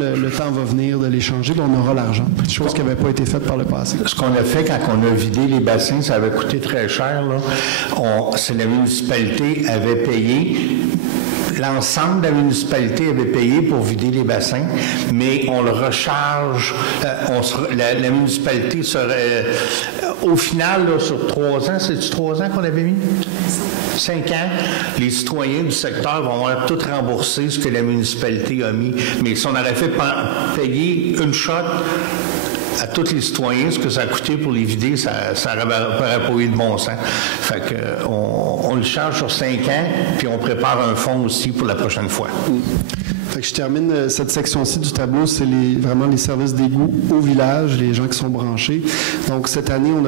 le temps va venir de les changer, on aura l'argent. Chose qui n'avait pas été faite par le passé. Ce qu'on a fait quand on a vidé les bassins, ça avait coûté très cher. C'est la municipalité avait payé. L'ensemble de la municipalité avait payé pour vider les bassins, mais on le recharge. La municipalité serait, au final, là, sur 3 ans, c'est-tu 3 ans qu'on avait mis? 5 ans, les citoyens du secteur vont avoir tout remboursé ce que la municipalité a mis. Mais si on aurait fait payer une shot à tous les citoyens, ce que ça a coûté pour les vider, ça n'aurait pas eu de bon sens. Fait que, on le charge sur 5 ans, puis on prépare un fonds aussi pour la prochaine fois. Fait que je termine cette section-ci du tableau, c'est vraiment les services d'égout au village, les gens qui sont branchés. Donc, cette année, on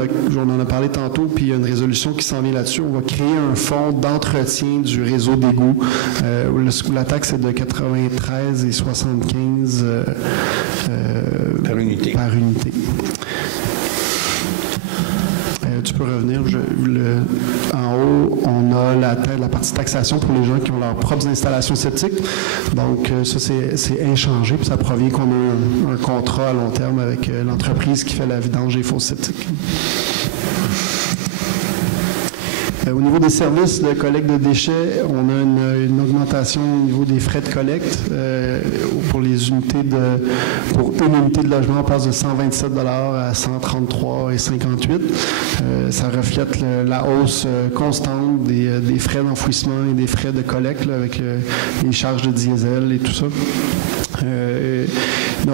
en a parlé tantôt, puis il y a une résolution qui s'en vient là-dessus. On va créer un fonds d'entretien du réseau d'égout. La taxe est de 93,75 par unité. Tu peux revenir. En haut, on a la partie taxation pour les gens qui ont leurs propres installations septiques. Donc, ça, c'est inchangé. Puis ça provient qu'on a un contrat à long terme avec l'entreprise qui fait la vidange des fosses septiques. Au niveau des services de collecte de déchets, on a une augmentation au niveau des frais de collecte. Pour une unité de logement, on passe de 127 $ à 133,58 $. Ça reflète la hausse constante des frais d'enfouissement et des frais de collecte là, avec les charges de diesel et tout ça.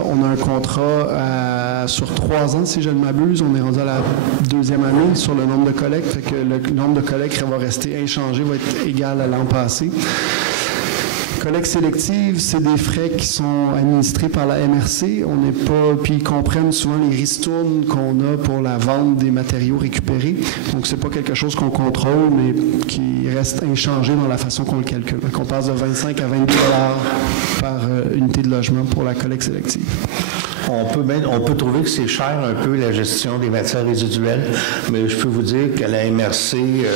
On a un contrat sur 3 ans, si je ne m'abuse. On est rendu à la 2e année sur le nombre de collectes. Fait que le nombre de collectes va rester inchangé, va être égal à l'an passé. Collecte sélective, c'est des frais qui sont administrés par la MRC. Puis ils comprennent souvent les ristournes qu'on a pour la vente des matériaux récupérés. Donc, c'est pas quelque chose qu'on contrôle, mais qui reste inchangé dans la façon qu'on le calcule. Donc, on passe de 25 à 22 $ par unité de logement pour la collecte sélective. On peut trouver que c'est cher un peu la gestion des matières résiduelles, mais je peux vous dire qu'à la MRC,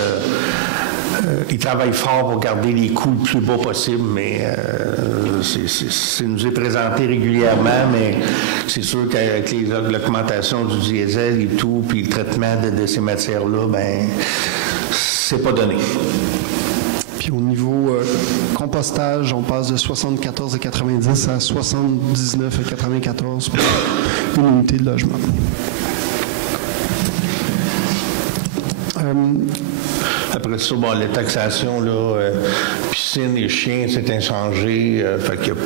ils travaillent fort pour garder les coûts le plus bas possible, mais ça nous est présenté régulièrement, mais c'est sûr qu'avec l'augmentation du diesel et tout, puis le traitement de ces matières-là, ben c'est pas donné. Puis au niveau compostage, on passe de 74,90 à 79,94 pour une unité de logement. Après ça, les taxations, piscine et chiens, c'est inchangé, fait qu'il n'y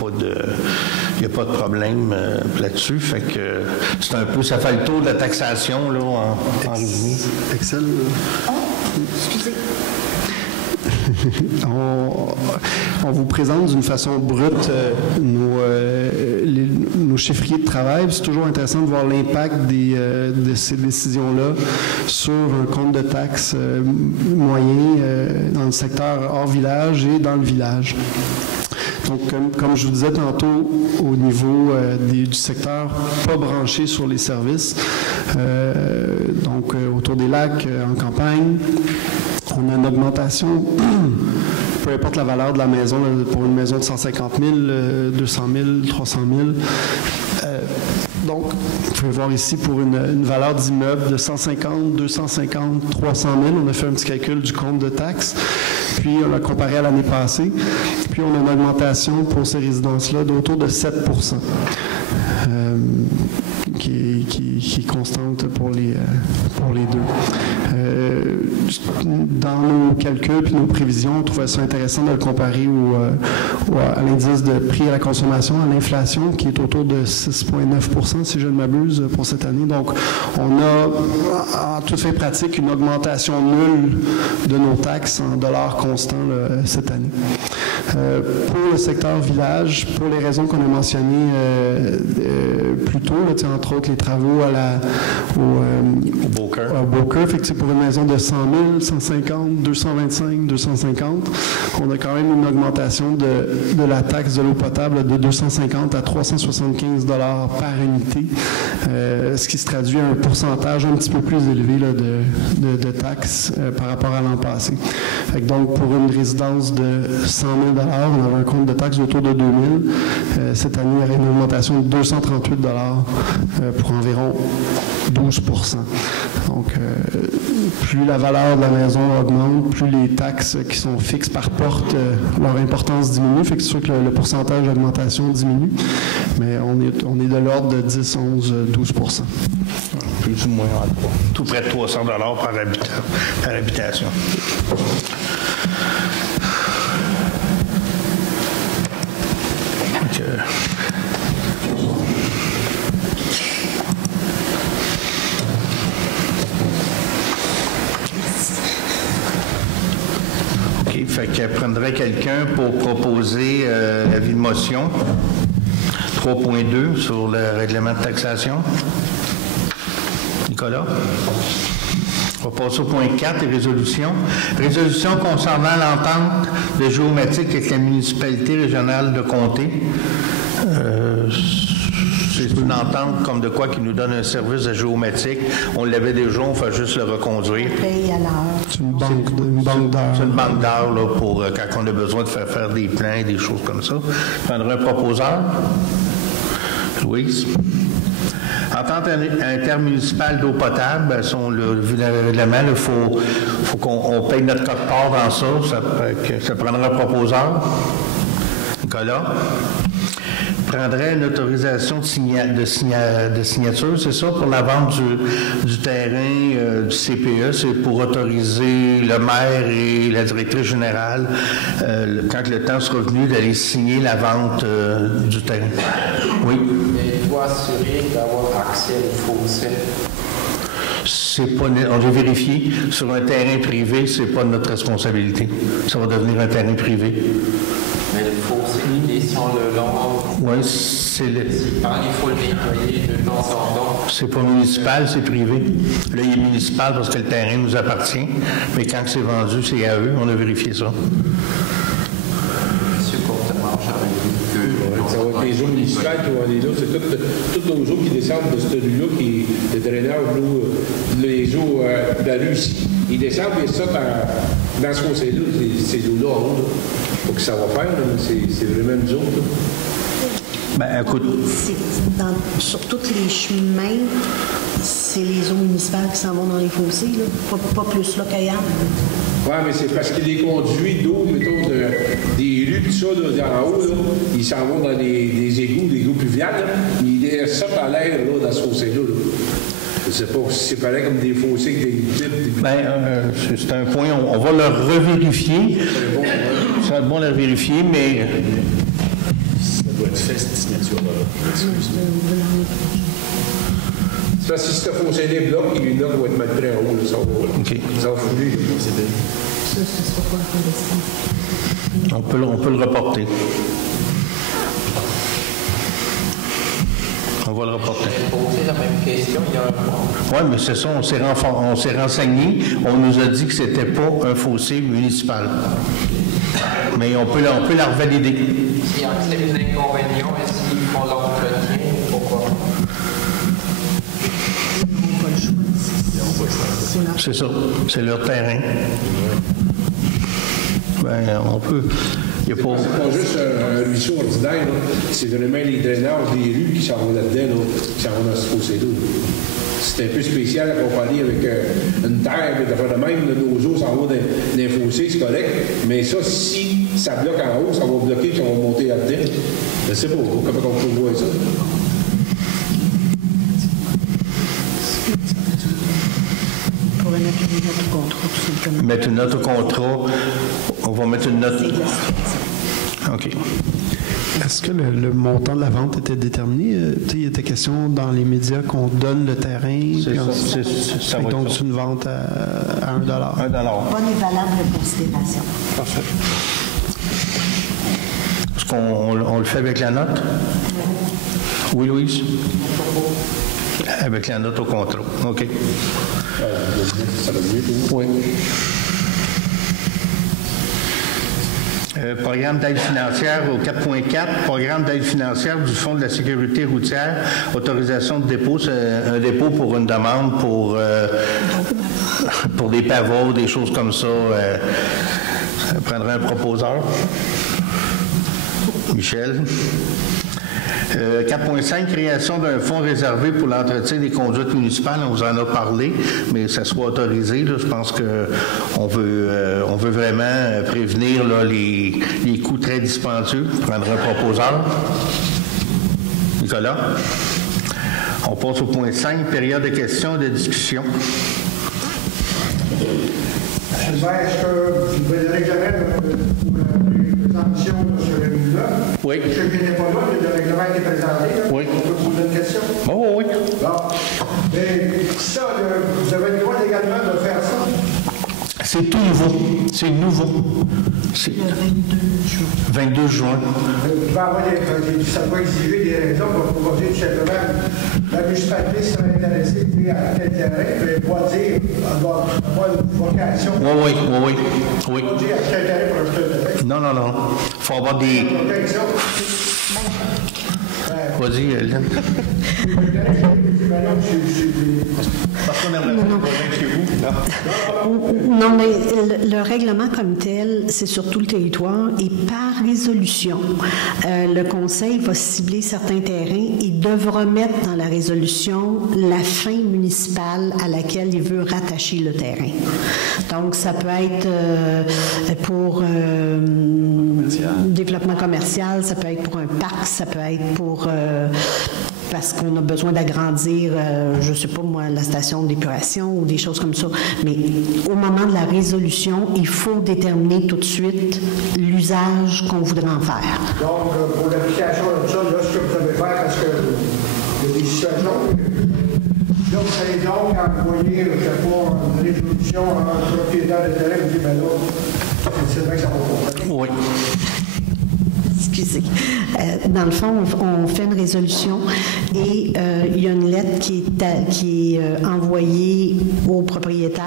a pas de problème là-dessus. Fait que c'est un peu, ça fait le tour de la taxation, là, en résumé. Excel. Excusez. On vous présente d'une façon brute nos chiffriers de travail. C'est toujours intéressant de voir l'impact de ces décisions-là sur un compte de taxes moyen dans le secteur hors village et dans le village. Donc, comme je vous disais tantôt, au niveau du secteur pas branché sur les services, donc autour des lacs, en campagne, on a une augmentation, peu importe la valeur de la maison, pour une maison de 150 000, 200 000, 300 000. Donc, vous pouvez voir ici pour une valeur d'immeuble de 150, 250, 300 000. On a fait un petit calcul du compte de taxes, puis on l'a comparé à l'année passée. Puis Puis on a une augmentation pour ces résidences-là d'autour de 7 qui est constante pour les deux. Dans nos calculs et nos prévisions, on trouvait ça intéressant de le comparer à l'indice de prix à la consommation, à l'inflation, qui est autour de 6,9 si je ne m'abuse, pour cette année. Donc, on a, en toute fin pratique, une augmentation nulle de nos taxes en dollars constants cette année. Pour le secteur village, pour les raisons qu'on a mentionnées plus tôt, là, entre autres les travaux au Beaucœur, fait que c'est pour une maison de 100 000, 150, 225, 250. On a quand même une augmentation de la taxe de l'eau potable de 250 à 375 $ par unité, ce qui se traduit à un pourcentage un petit peu plus élevé là, de taxes par rapport à l'an passé. Fait que donc, pour une résidence de 100 000 $, on avait un compte de taxes autour de 2 000. Cette année, il y aurait une augmentation de 238 $ pour environ 12 %. Donc, plus la valeur de la maison augmente, plus les taxes qui sont fixes par porte, leur importance diminue. Fait que c'est sûr que le pourcentage d'augmentation diminue, mais on est de l'ordre de 10, 11, 12 %. Plus ou moins tout près de 300 $ par habitation. OK, fait qu'elle prendrait quelqu'un pour proposer l'avis de motion 3.2 sur le règlement de taxation. Nicolas? On va passer au point 4, les résolutions. Résolution concernant l'entente de géométrique avec la municipalité régionale de Comté. C'est une entente comme de quoi qui nous donne un service de géométrique. On l'avait déjà, on fait juste le reconduire. Paye à l'heure. C'est une banque d'heures. C'est une banque d'heures là, pour quand on a besoin de faire des plans et des choses comme ça. Je prendrai un proposeur. Louise. Entente intermunicipale d'eau potable, vu le règlement, il faut qu'on paye notre quote-part dans ça. Ça prendra un proposeur. Nicolas. Prendrait une autorisation de signature, c'est ça, pour la vente du terrain du CPE, c'est pour autoriser le maire et la directrice générale, quand le temps sera venu, d'aller signer la vente du terrain. Oui. Il doit assurer d'avoir accès au fossé. On doit vérifier. Sur un terrain privé, c'est pas notre responsabilité. Ça va devenir un terrain privé. Mais le fossé, il est sur le long. Oui, c'est le. Il faut le nettoyer de temps en temps. C'est pas municipal, c'est privé. Là, il est municipal parce que le terrain nous appartient. Mais quand c'est vendu, c'est à eux. On a vérifié ça. Monsieur Courtemanche avait dit que. Ça va être les eaux municipales qui vont aller là. C'est toutes nos eaux qui descendent de ce rue-là, le drainage, les eaux de la rue ici. Ils descendent et sortent dans ce fossé-là, ces eaux-là en haut. Faut que ça va faire, c'est vraiment nous autres. Ben, écoute. Sur tous les chemins, c'est les eaux municipales qui s'en vont dans les fossés, là. Pas plus là qu'ailleurs. Oui, mais c'est parce que les conduits d'eau, mettons, des rues, tout ça, là, en haut, là, ils s'en vont dans des égouts pluviales, ils sortent à l'air là, dans ce fossé-là. Là. Je ne sais pas si c'est pareil comme des fossés que des... C'est un point, on va le revérifier. Ça va être bon de le vérifier, mais... Ça doit être fait, cette signature-là. C'est parce que si tu as fossé les blocs, il y en a qui vont être mal pris en haut, là, ça va fouler. Ça, ce sera pas on peut le reporter. On va le reporter. J'ai posé la même question il y a un mois. Oui, mais c'est ça, on s'est renseigné. On nous a dit que c'était pas un fossé municipal. Mais on peut la revalider. S'ils acceptent l'inconvénient, est-ce qu'ils font l'entretien? Pourquoi? C'est ça, c'est leur terrain. Ben, on peut. Il y a pas... C'est pas juste un ruisseau ordinaire, là. C'est vraiment les drainages des rues qui s'en vont là-dedans, là, qui s'en vont dans ce fossé-là. C'est un peu spécial à comparer avec une terre, mais de même, là, nos eaux s'en vont dans les fossés, c'est correct. Mais ça, si ça bloque en haut, ça va bloquer puis on va monter là-dedans. Je sais pas comment on peut voir ça. On va mettre une note au contrat, tout simplement. Mettre une note au contrat. On va mettre une note. OK. Est-ce que le montant de la vente était déterminé? Il était question dans les médias qu'on donne le terrain. C'est ça. Ça va donc, être ça. c'est une vente à $1. $1. Bonne et valable considération. Parfait. Est-ce qu'on le fait avec la note? Oui, Louise? Avec la note au contrat. OK. Ça va mieux, tout. Oui. Programme d'aide financière au 4.4, programme d'aide financière du Fonds de la sécurité routière, autorisation de dépôt, c'est un dépôt pour une demande pour des pavots, des choses comme ça. Ça prendrait un proposeur. Michel. 4.5, création d'un fonds réservé pour l'entretien des conduites municipales. On vous en a parlé, mais ça soit autorisé. Là, je pense qu'on veut vraiment prévenir là, les coûts très dispendieux. Prendre un proposeur. Nicolas. On passe au point 5, période de questions et de discussion. Sylvain, est-ce que vous pouvez donner la présentation de ce revenu-là? Oui. Je n'étais pas là, le règlement a été présenté. Là. Oui. On peut poser une question? Oh, oui. Bon. Mais ça, vous avez le droit légalement de faire ça? C'est tout nouveau. C'est nouveau. C'est Le 22 juin. 22 juin. Vous pouvez avoir ça doit exiger des raisons pour proposer tout simplement. La municipalité serait intéressée à quel terrain, mais elle doit dire, elle doit avoir une vocation. Oui. Elle doit dire à quel terrain pour acheter un terrain. Non. Il faut avoir des... Protection. Vas-y, Hélène. Parce qu'on aimerait faire chez vous. Non, mais le règlement comme tel, c'est sur tout le territoire et par résolution, le conseil va cibler certains terrains et devra mettre dans la résolution la fin municipale à laquelle il veut rattacher le terrain. Donc, ça peut être pour développement commercial, ça peut être pour un parc, ça peut être pour... parce qu'on a besoin d'agrandir, je ne sais pas moi, la station d'épuration ou des choses comme ça. Mais au moment de la résolution, il faut déterminer tout de suite l'usage qu'on voudrait en faire. Donc, pour l'application de ça, là, ce que vous devez faire, parce que il y a des situations, là, vous allez donc envoyer, je ne sais pas, une résolution à un propriétaire de terrain, vous dites, ben là, c'est vrai que ça va pas. Oui. Excusez. Dans le fond, on fait une résolution et il y a une lettre qui est envoyée au propriétaire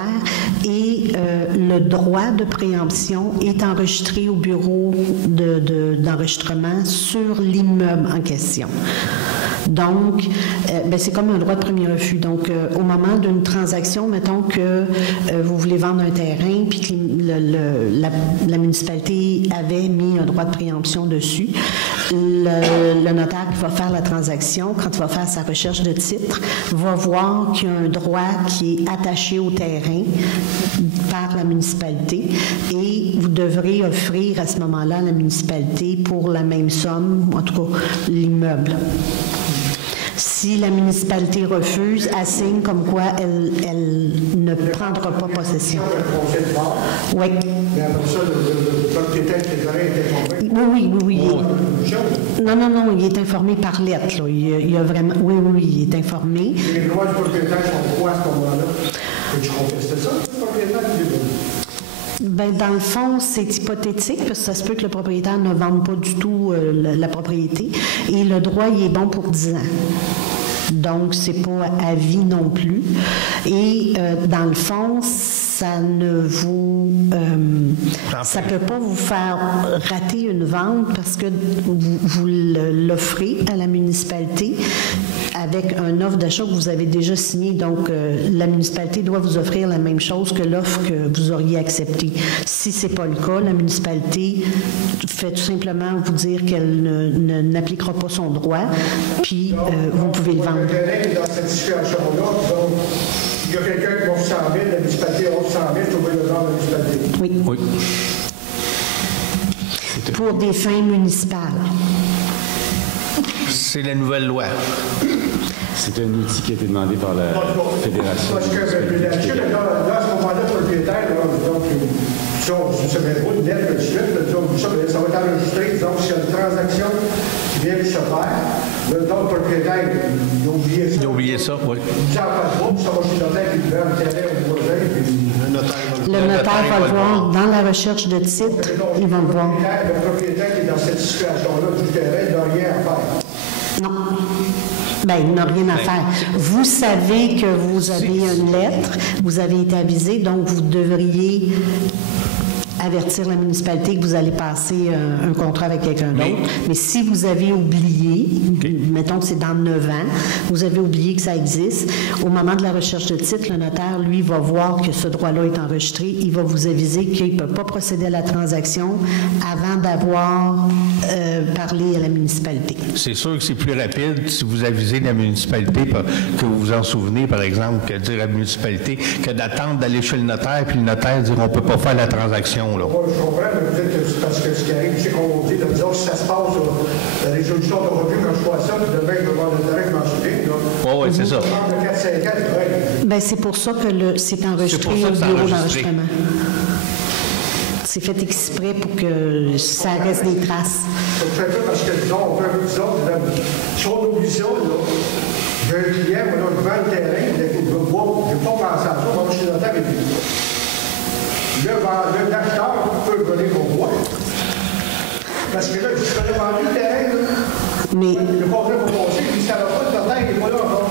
et le droit de préemption est enregistré au bureau d'enregistrement sur l'immeuble en question. Donc, c'est comme un droit de premier refus. Donc, au moment d'une transaction, mettons que vous voulez vendre un terrain puis que la municipalité avait mis un droit de préemption dessus, le notaire qui va faire la transaction, quand il va faire sa recherche de titre, va voir qu'il y a un droit qui est attaché au terrain par la municipalité et vous devrez offrir à ce moment-là à la municipalité pour la même somme, en tout cas l'immeuble. Si la municipalité refuse, elle signe comme quoi elle ne prendra pas possession. Oui. Mais après ça, le propriétaire qui est informé. Oui. Non, il est informé par lettre. Là. Il y a vraiment... Oui, il est informé. Les droits du propriétaire sont quoi à ce moment-là? Tu contestes ça, le propriétaire qui est dans le fond, c'est hypothétique parce que ça se peut que le propriétaire ne vende pas du tout la propriété et le droit, il est bon pour 10 ans. Donc, c'est pas à vie non plus. Et dans le fond, ça ne vous... ça peut pas vous faire rater une vente parce que vous l'offrez à la municipalité avec une offre d'achat que vous avez déjà signée. Donc, la municipalité doit vous offrir la même chose que l'offre que vous auriez acceptée. Si ce n'est pas le cas, la municipalité fait tout simplement vous dire qu'elle n'appliquera pas son droit, puis vous pouvez le vendre. Le terrain est dans cette situation-là, donc il y a quelqu'un qui offre 100 000, la municipalité offre 100 000, vous pouvez le vendre à la municipalité. Oui. Oui. Pour des fins municipales. C'est la nouvelle loi. C'est un outil qui a été demandé par la Fédération. Parce que là, à ce moment-là, propriétaire, donc, je ne savais pas, une lettre de suite, ça va être enregistré, donc s'il y a une transaction qui vient de se faire, le propriétaire, il a oublié ça. Il a oublié ça, oui. Il n'en parle pas, puis ça va chez le notaire, il vend le terrain au voisin, puis Le notaire va le voir dans la recherche de titre, il va le voir. Le propriétaire qui est dans cette situation-là du terrain n'a rien à faire. Non. Bien, il n'a rien à faire. Vous savez que vous avez une lettre, vous avez été avisé, donc vous devriez avertir la municipalité que vous allez passer un contrat avec quelqu'un d'autre. Mais si vous avez oublié, mettons que c'est dans 9 ans, vous avez oublié que ça existe, au moment de la recherche de titre, le notaire, lui, va voir que ce droit-là est enregistré. Il va vous aviser qu'il ne peut pas procéder à la transaction avant d'avoir parlé à la municipalité. C'est sûr que c'est plus rapide si vous avisez la municipalité, que vous vous en souvenez, par exemple, que dire à la municipalité, que d'attendre d'aller chez le notaire, puis le notaire dire on ne peut pas faire la transaction. Là. Moi, je comprends, mais peut-être que c'est parce que ce qui arrive, c'est qu'on dit, disons, si ça se passe, la résolution de revue, quand je vois ça, puis demain, je vais voir le terrain, je m'en souviens. Oui, c'est ça. De 4-5 ans, c'est Bien, c'est pour ça que c'est enregistré au bureau d'enregistrement. C'est fait exprès pour que ça reste des traces. C'est fait parce que, disons, si on oublie ça, là, j'ai un client, moi, là, je vends le terrain, je n'ai pas pensé à ça, je vais chez le notaire et puis l'acheteur peut donner mon droit. Parce que là, je serais vendu le terrain, là. Mais... Il n'a pas fait pour passer, puis ça ne va pas, le notaire, il n'est pas là encore.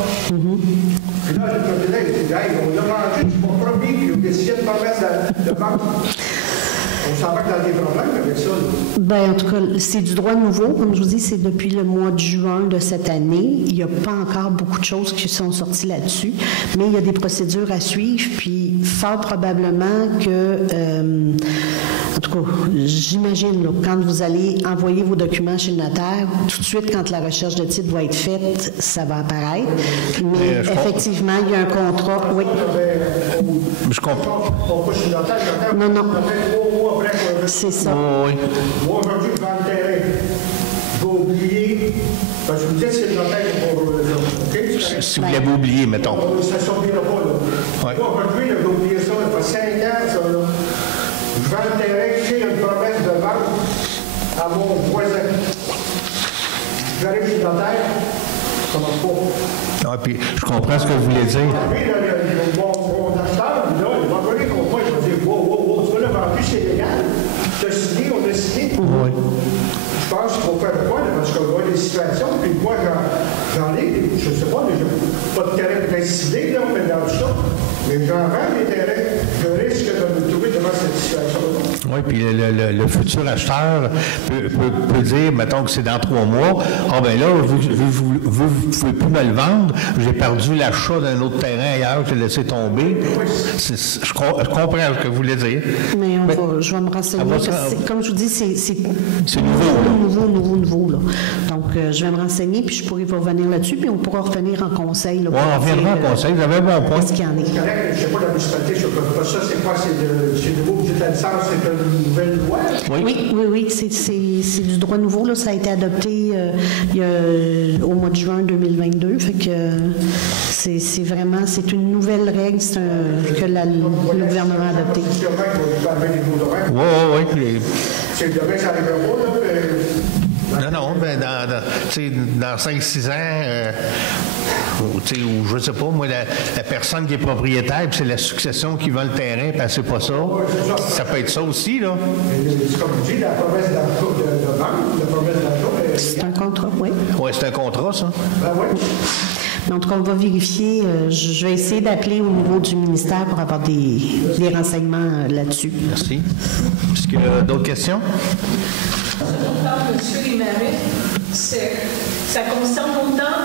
Puis là, le propriétaire, il dit, hey, on l'a vendu, c'est mon premier, puis il a décidé de permettre de vendre. On s'en va dans des problèmes avec ça. Bien, en tout cas, c'est du droit nouveau. Comme je vous dis, c'est depuis le mois de juin de cette année. Il n'y a pas encore beaucoup de choses qui sont sorties là-dessus, mais il y a des procédures à suivre, puis fort probablement que, en tout cas, j'imagine, là, quand vous allez envoyer vos documents chez le notaire, tout de suite, quand la recherche de titre va être faite, ça va apparaître. Mais effectivement, il y a un contrat. Oui. Je comprends. Non, non. C'est ça. Oh, oui. Moi, aujourd'hui, je vends le terrain. Je vais oublier, parce que vous dites que c'est le notaire pour OK? Si vous l'avez oublié, mettons. Ça ne sortira pas, là. Ouais. Moi, aujourd'hui, j'ai oublié ça, il fait 5 ans, ça, là. Je vends le terrain, j'ai une promesse de vente à mon voisin. J'arrive chez le notaire, ça ne marche pas. Ah, puis je comprends ce que vous voulez dire. Lui, mon acheteur, là, il va venir contre moi, il va dire, wow, tu vas le vendre, c'est légal. Tu as signé, on a signé. Oui. Je pense qu'il faut faire quoi, là, parce qu'on voit des situations, puis moi, j'en ai, je ne sais pas, mais pas de terrain précisé, là, mais dans tout ça, mais j'en vends des terrains, je risque de me trouver devant cette situation-là. Oui, puis le futur acheteur peut dire, mettons que c'est dans 3 mois, ah ben là, vous ne pouvez plus me le vendre, j'ai perdu l'achat d'un autre terrain ailleurs, j'ai laissé tomber. Je comprends ce que vous voulez dire. Mais je vais me renseigner, parce que comme je vous dis, c'est nouveau, là. Donc, je vais me renseigner, puis je pourrai vous revenir là-dessus, puis on pourra revenir en conseil. Oui, on reviendra en conseil, vous avez un bon point. Qu'est-ce qu'il y en est? C'est correct, je ne sais pas la municipalité, je ne sais pas ça, c'est quoi, c'est nouveau, vous dites la licence, c'est une nouvelle loi? Oui, c'est du droit nouveau, là, ça a été adopté au mois de juin 2022, fait que c'est vraiment, c'est une nouvelle règle que le gouvernement a adoptée. Oui. C'est demain, ça arrivera pas, là, Non, ben dans 5-6 ans, ou je ne sais pas, moi, la personne qui est propriétaire, puis c'est la succession qui vend le terrain, puis elle ne sait pas ça. Ça peut être ça aussi, là. C'est comme vous dites, la promesse de vente, la promesse d'achat. C'est un contrat, oui. Oui, c'est un contrat, ça. Ben oui. Mais en tout cas, on va vérifier. Je vais essayer d'appeler au niveau du ministère pour avoir des renseignements là-dessus. Merci. Est-ce qu'il y a d'autres questions? On parle de M. Desmarais, ça concerne autant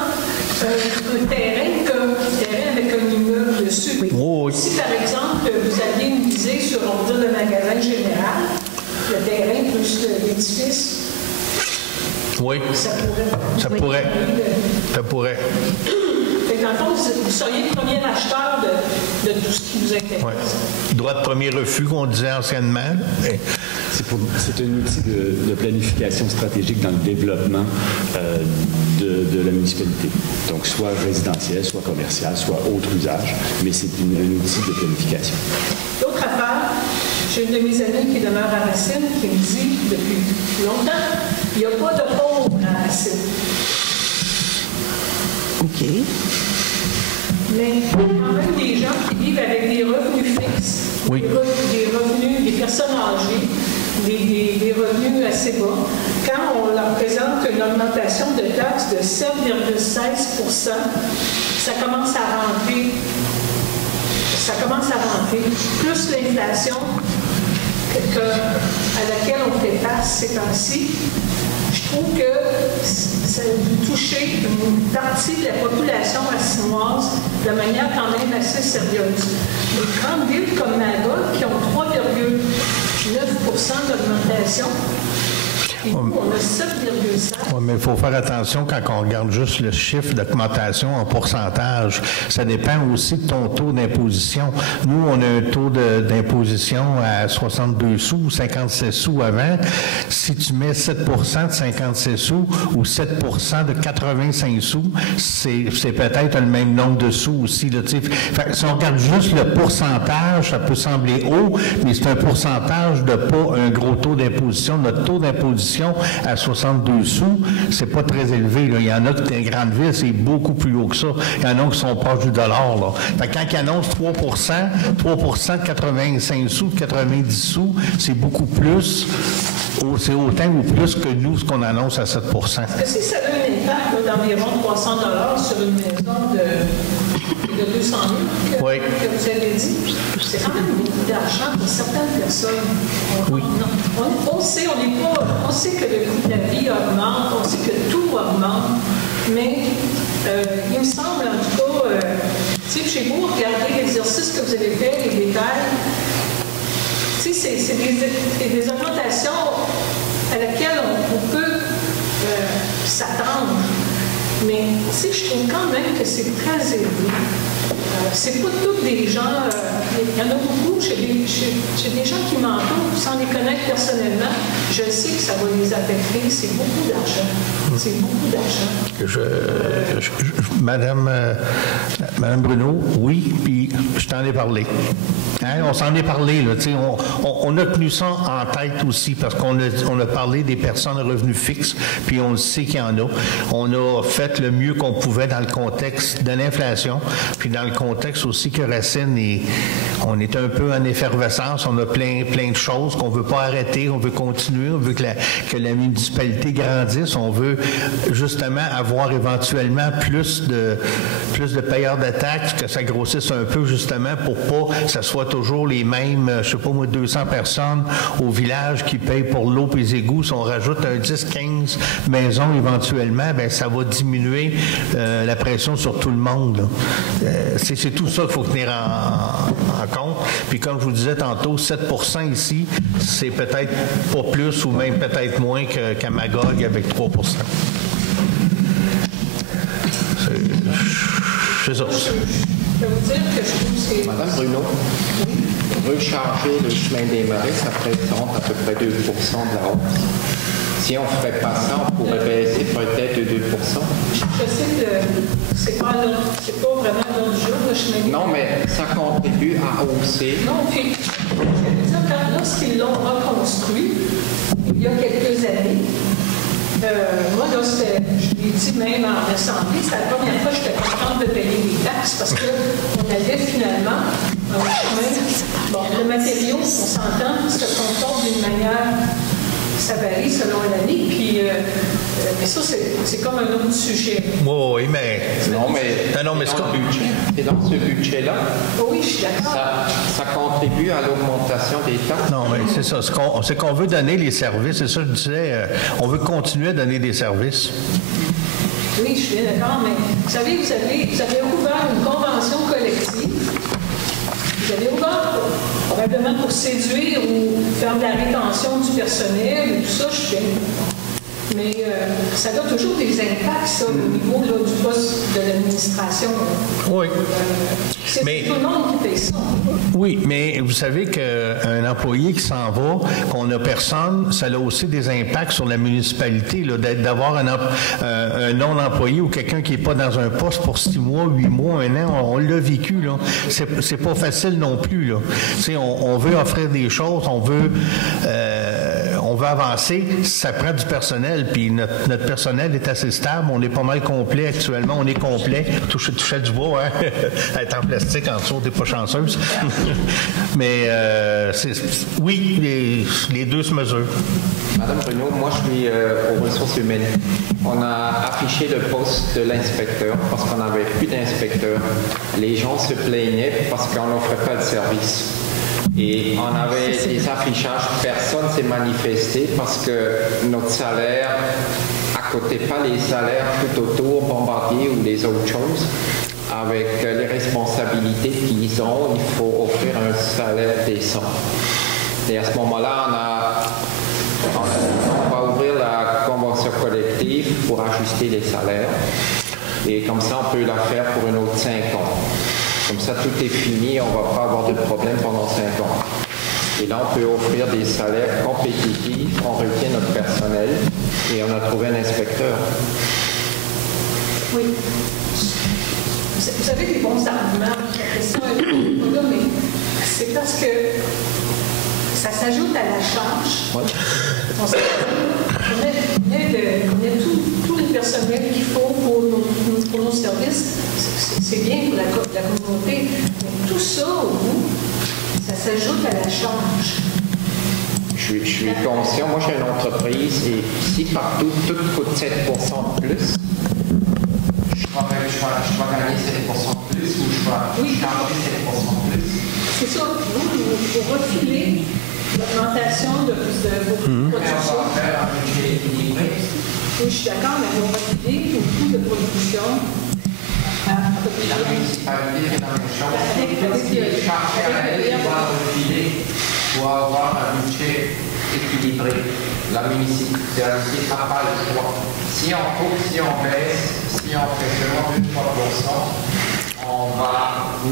si, par exemple, vous aviez une visée sur, on va dire, le magasin général, le terrain plus l'édifice, Oui, ça pourrait. ça pourrait. Ça pourrait. Fait que dans le fond, vous seriez le premier acheteur de tout ce qui vous intéresse. Ouais. Droit de premier refus qu'on disait anciennement. C'est un outil de planification stratégique dans le développement de la municipalité. Donc, soit résidentiel, soit commercial, soit autre usage, mais c'est un outil de planification. L'autre affaire, j'ai une de mes amies qui demeure à Racine qui me dit depuis longtemps, il n'y a pas de pauvres à Racine. OK. Mais il y a quand même des gens qui vivent avec des revenus fixes. Oui. Des revenus, des personnes âgées, des revenus assez bas. Quand on leur présente une augmentation de taxes de 7,16 %, ça commence à rentrer. Ça commence à rentrer. Plus l'inflation à laquelle on fait face ces temps-ci, je trouve que ça a touché une partie de la population racinoise de manière quand même assez sérieuse. Les grandes villes comme Magog, qui ont 3,9 % d'augmentation, et nous, on a 7,7 %. Oui, mais il faut faire attention quand on regarde juste le chiffre d'augmentation en pourcentage. Ça dépend aussi de ton taux d'imposition. Nous, on a un taux d'imposition à 62 sous, 56 sous avant. Si tu mets 7 % de 56 sous ou 7 % de 85 sous, c'est peut-être le même nombre de sous aussi. Là, fait, si on regarde juste le pourcentage, ça peut sembler haut, mais c'est un pourcentage de pas un gros taux d'imposition. Notre taux d'imposition à 62 sous, c'est pas très élevé. Là. Il y en a qui, dans les grandes villes, c'est beaucoup plus haut que ça. Il y en a qui sont proches du dollar. Là. Fait que quand ils annoncent 3 % de 85 sous, de 90 sous, c'est beaucoup plus. C'est autant ou plus que nous, ce qu'on annonce à 7 %. Parce que si ça a un impact d'environ 300 $ sur une maison de 200 000 que vous avez dit, c'est quand même beaucoup d'argent pour certaines personnes. On sait que le coût de la vie augmente, on sait que tout augmente, mais il me semble en tout cas, chez vous, regardez l'exercice que vous avez fait, les détails, c'est des augmentations à laquelle on peut s'attendre. Mais je trouve quand même que c'est très élevé. C'est pas tous des gens, il y en a beaucoup, j'ai des gens qui m'entourent sans les connaître personnellement. Je sais que ça va les affecter, c'est beaucoup d'argent. C'est beaucoup d'argent. Madame Bruno, oui, puis je t'en ai parlé. Hein, on s'en est parlé, là, on a tenu ça en tête aussi, parce qu'on a parlé des personnes à revenus fixes, puis on le sait qu'il y en a. On a fait le mieux qu'on pouvait dans le contexte de l'inflation, puis dans le contexte aussi que Racine, on est un peu en effervescence, on a plein de choses qu'on veut pas arrêter, on veut continuer, on veut que la municipalité grandisse, on veut justement avoir éventuellement plus de payeurs de taxes, que ça grossisse un peu justement pour pas que ça soit toujours les mêmes, je sais pas moi, 200 personnes au village qui payent pour l'eau et les égouts. Si on rajoute un 10-15 maisons éventuellement, ben ça va diminuer la pression sur tout le monde. C'est tout ça qu'il faut tenir en compte. Puis comme je vous disais tantôt, 7 % ici, c'est peut-être pas plus ou même peut-être moins qu'à Magog avec 3 %. C'est ça. Je peux vous dire que je trouve que c'est... Madame Bruno, recharger le chemin des Marais, ça représente à peu près 2 % de la hausse. Si on ne ferait pas ça, on pourrait baisser peut-être de 2 %. Je sais que c'est pas vraiment l'autre jour, le chemin des Marais. Non, mais ça contribue à hausser. Non, puis, lorsqu'ils l'ont reconstruit, il y a quelques années, moi, là, je l'ai dit même en assemblée, c'était la première fois que j'étais contente de payer des taxes parce qu'on avait finalement un chemin. Bon, le matériau, on s'entend, se comporte d'une manière, ça varie selon l'année, puis mais ça, c'est comme un autre sujet. Oui, mais... Non, mais c'est dans ce budget-là. Oui, je suis d'accord. Ça contribue à l'augmentation des taxes. Non, mais c'est ça. C'est qu'on veut donner les services. C'est ça que je disais. On veut continuer à donner des services. Oui, je suis bien d'accord, mais vous savez, vous avez ouvert une convention collective Vous allez au gars, probablement pour séduire ou faire de la rétention du personnel et tout ça, je suis bien. Mais ça a toujours des impacts, ça, au niveau là, du poste de l'administration. Oui. C'est tout le monde qui paye ça. Oui, mais vous savez qu'un employé qui s'en va, qu'on n'a personne, ça a aussi des impacts sur la municipalité, là, d'avoir un non-employé ou quelqu'un qui n'est pas dans un poste pour 6 mois, 8 mois, 1 an. On l'a vécu, là. C'est pas facile non plus, là. Tu sais, on veut offrir des choses, on veut avancer, ça prend du personnel, puis notre personnel est assez stable, on est pas mal complet actuellement, on est complet, toucher du bois, hein? Être en plastique en dessous, t'es pas chanceuse. Mais oui, les deux se mesurent. Madame Bruno, moi je suis aux ressources humaines. On a affiché le poste de l'inspecteur parce qu'on n'avait plus d'inspecteur. Les gens se plaignaient parce qu'on n'offrait pas de service. Et on avait des affichages, personne ne s'est manifesté parce que notre salaire, à côté, pas les salaires tout autour, Bombardier ou les autres choses, avec les responsabilités qu'ils ont, il faut offrir un salaire décent. Et à ce moment-là, on va ouvrir la convention collective pour ajuster les salaires. Et comme ça, on peut la faire pour une autre 5 ans. Comme ça, tout est fini, on ne va pas avoir de problème pendant 5 ans. Et là, on peut offrir des salaires compétitifs, on retient notre personnel et on a trouvé un inspecteur. Oui. Vous avez des bons arguments. La question est là, mais c'est parce que ça s'ajoute à la charge. Oui. On met tout le personnel qu'il faut pour nos services. C'est bien pour la communauté. Mais tout ça, au bout, ça s'ajoute à la charge. Je suis conscient. Moi, j'ai une entreprise et si partout tout coûte 7% de plus, je vais gagner 7% de plus ou je vais garder 7% de plus. C'est ça. Vous refilez l'augmentation de vos production. On va faire un budget équilibré. Oui, je suis d'accord, mais vous refilez vos coûts de production. La municipalité fait la même chose. Si les charges à elle doivent refiler pour avoir un budget équilibré, la municipalité n'a pas le choix. Si on coupe, si on baisse, si on fait seulement 2-3%, on va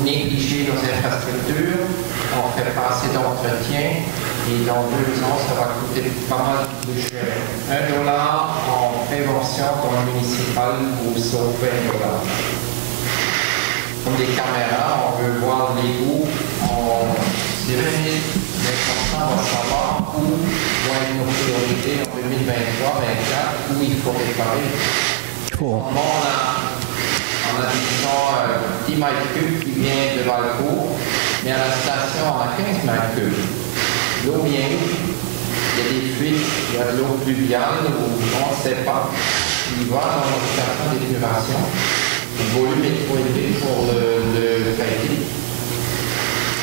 négliger nos infrastructures, on ne fait pas assez d'entretien et dans 2 ans, ça va coûter pas mal plus cher. $1 en prévention dans le municipal vous sauve $20. Comme des caméras, on veut voir l'égout, c'est 20 000, on va savoir où vont être nos priorités en 2023-2024, où il faut réparer. On a disons 10 mètres cubes qui vient de Valcourt, mais à la station, on a 15 mètres cubes. L'eau vient où? Il y a des fuites, il y a de l'eau pluviale, ou on ne sait pas. Il va dans notre station d'épuration. Le volume est trop élevé pour le traiter.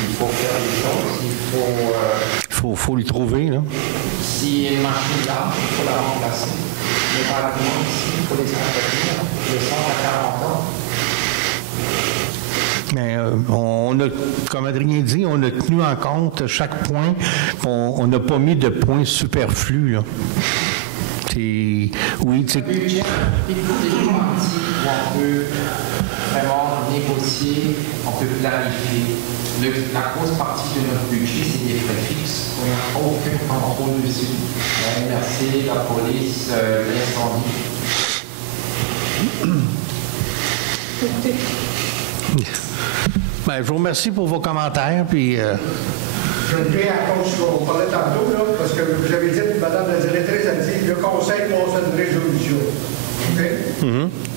Il faut faire des choses, faut le trouver, là. Si une machine là, il faut la remplacer. Mais par exemple, ici, il faut les entretenir. Le centre à 40 ans. Mais on a, comme Adrien dit, on a tenu en compte chaque point. On n'a pas mis de points superflus, là. Oui, le budget, il faut des parties où on peut vraiment négocier, on peut planifier. La grosse partie de notre budget, c'est des frais fixes. On n'a aucun contrôle dessus. La MRC, la police, l'incendie. Ben, je vous remercie pour vos commentaires. Puis, Je reviens à cause qu'on parlait tantôt, là, parce que vous avez dit, Mme la directrice a dit, le Conseil passe une résolution. OK?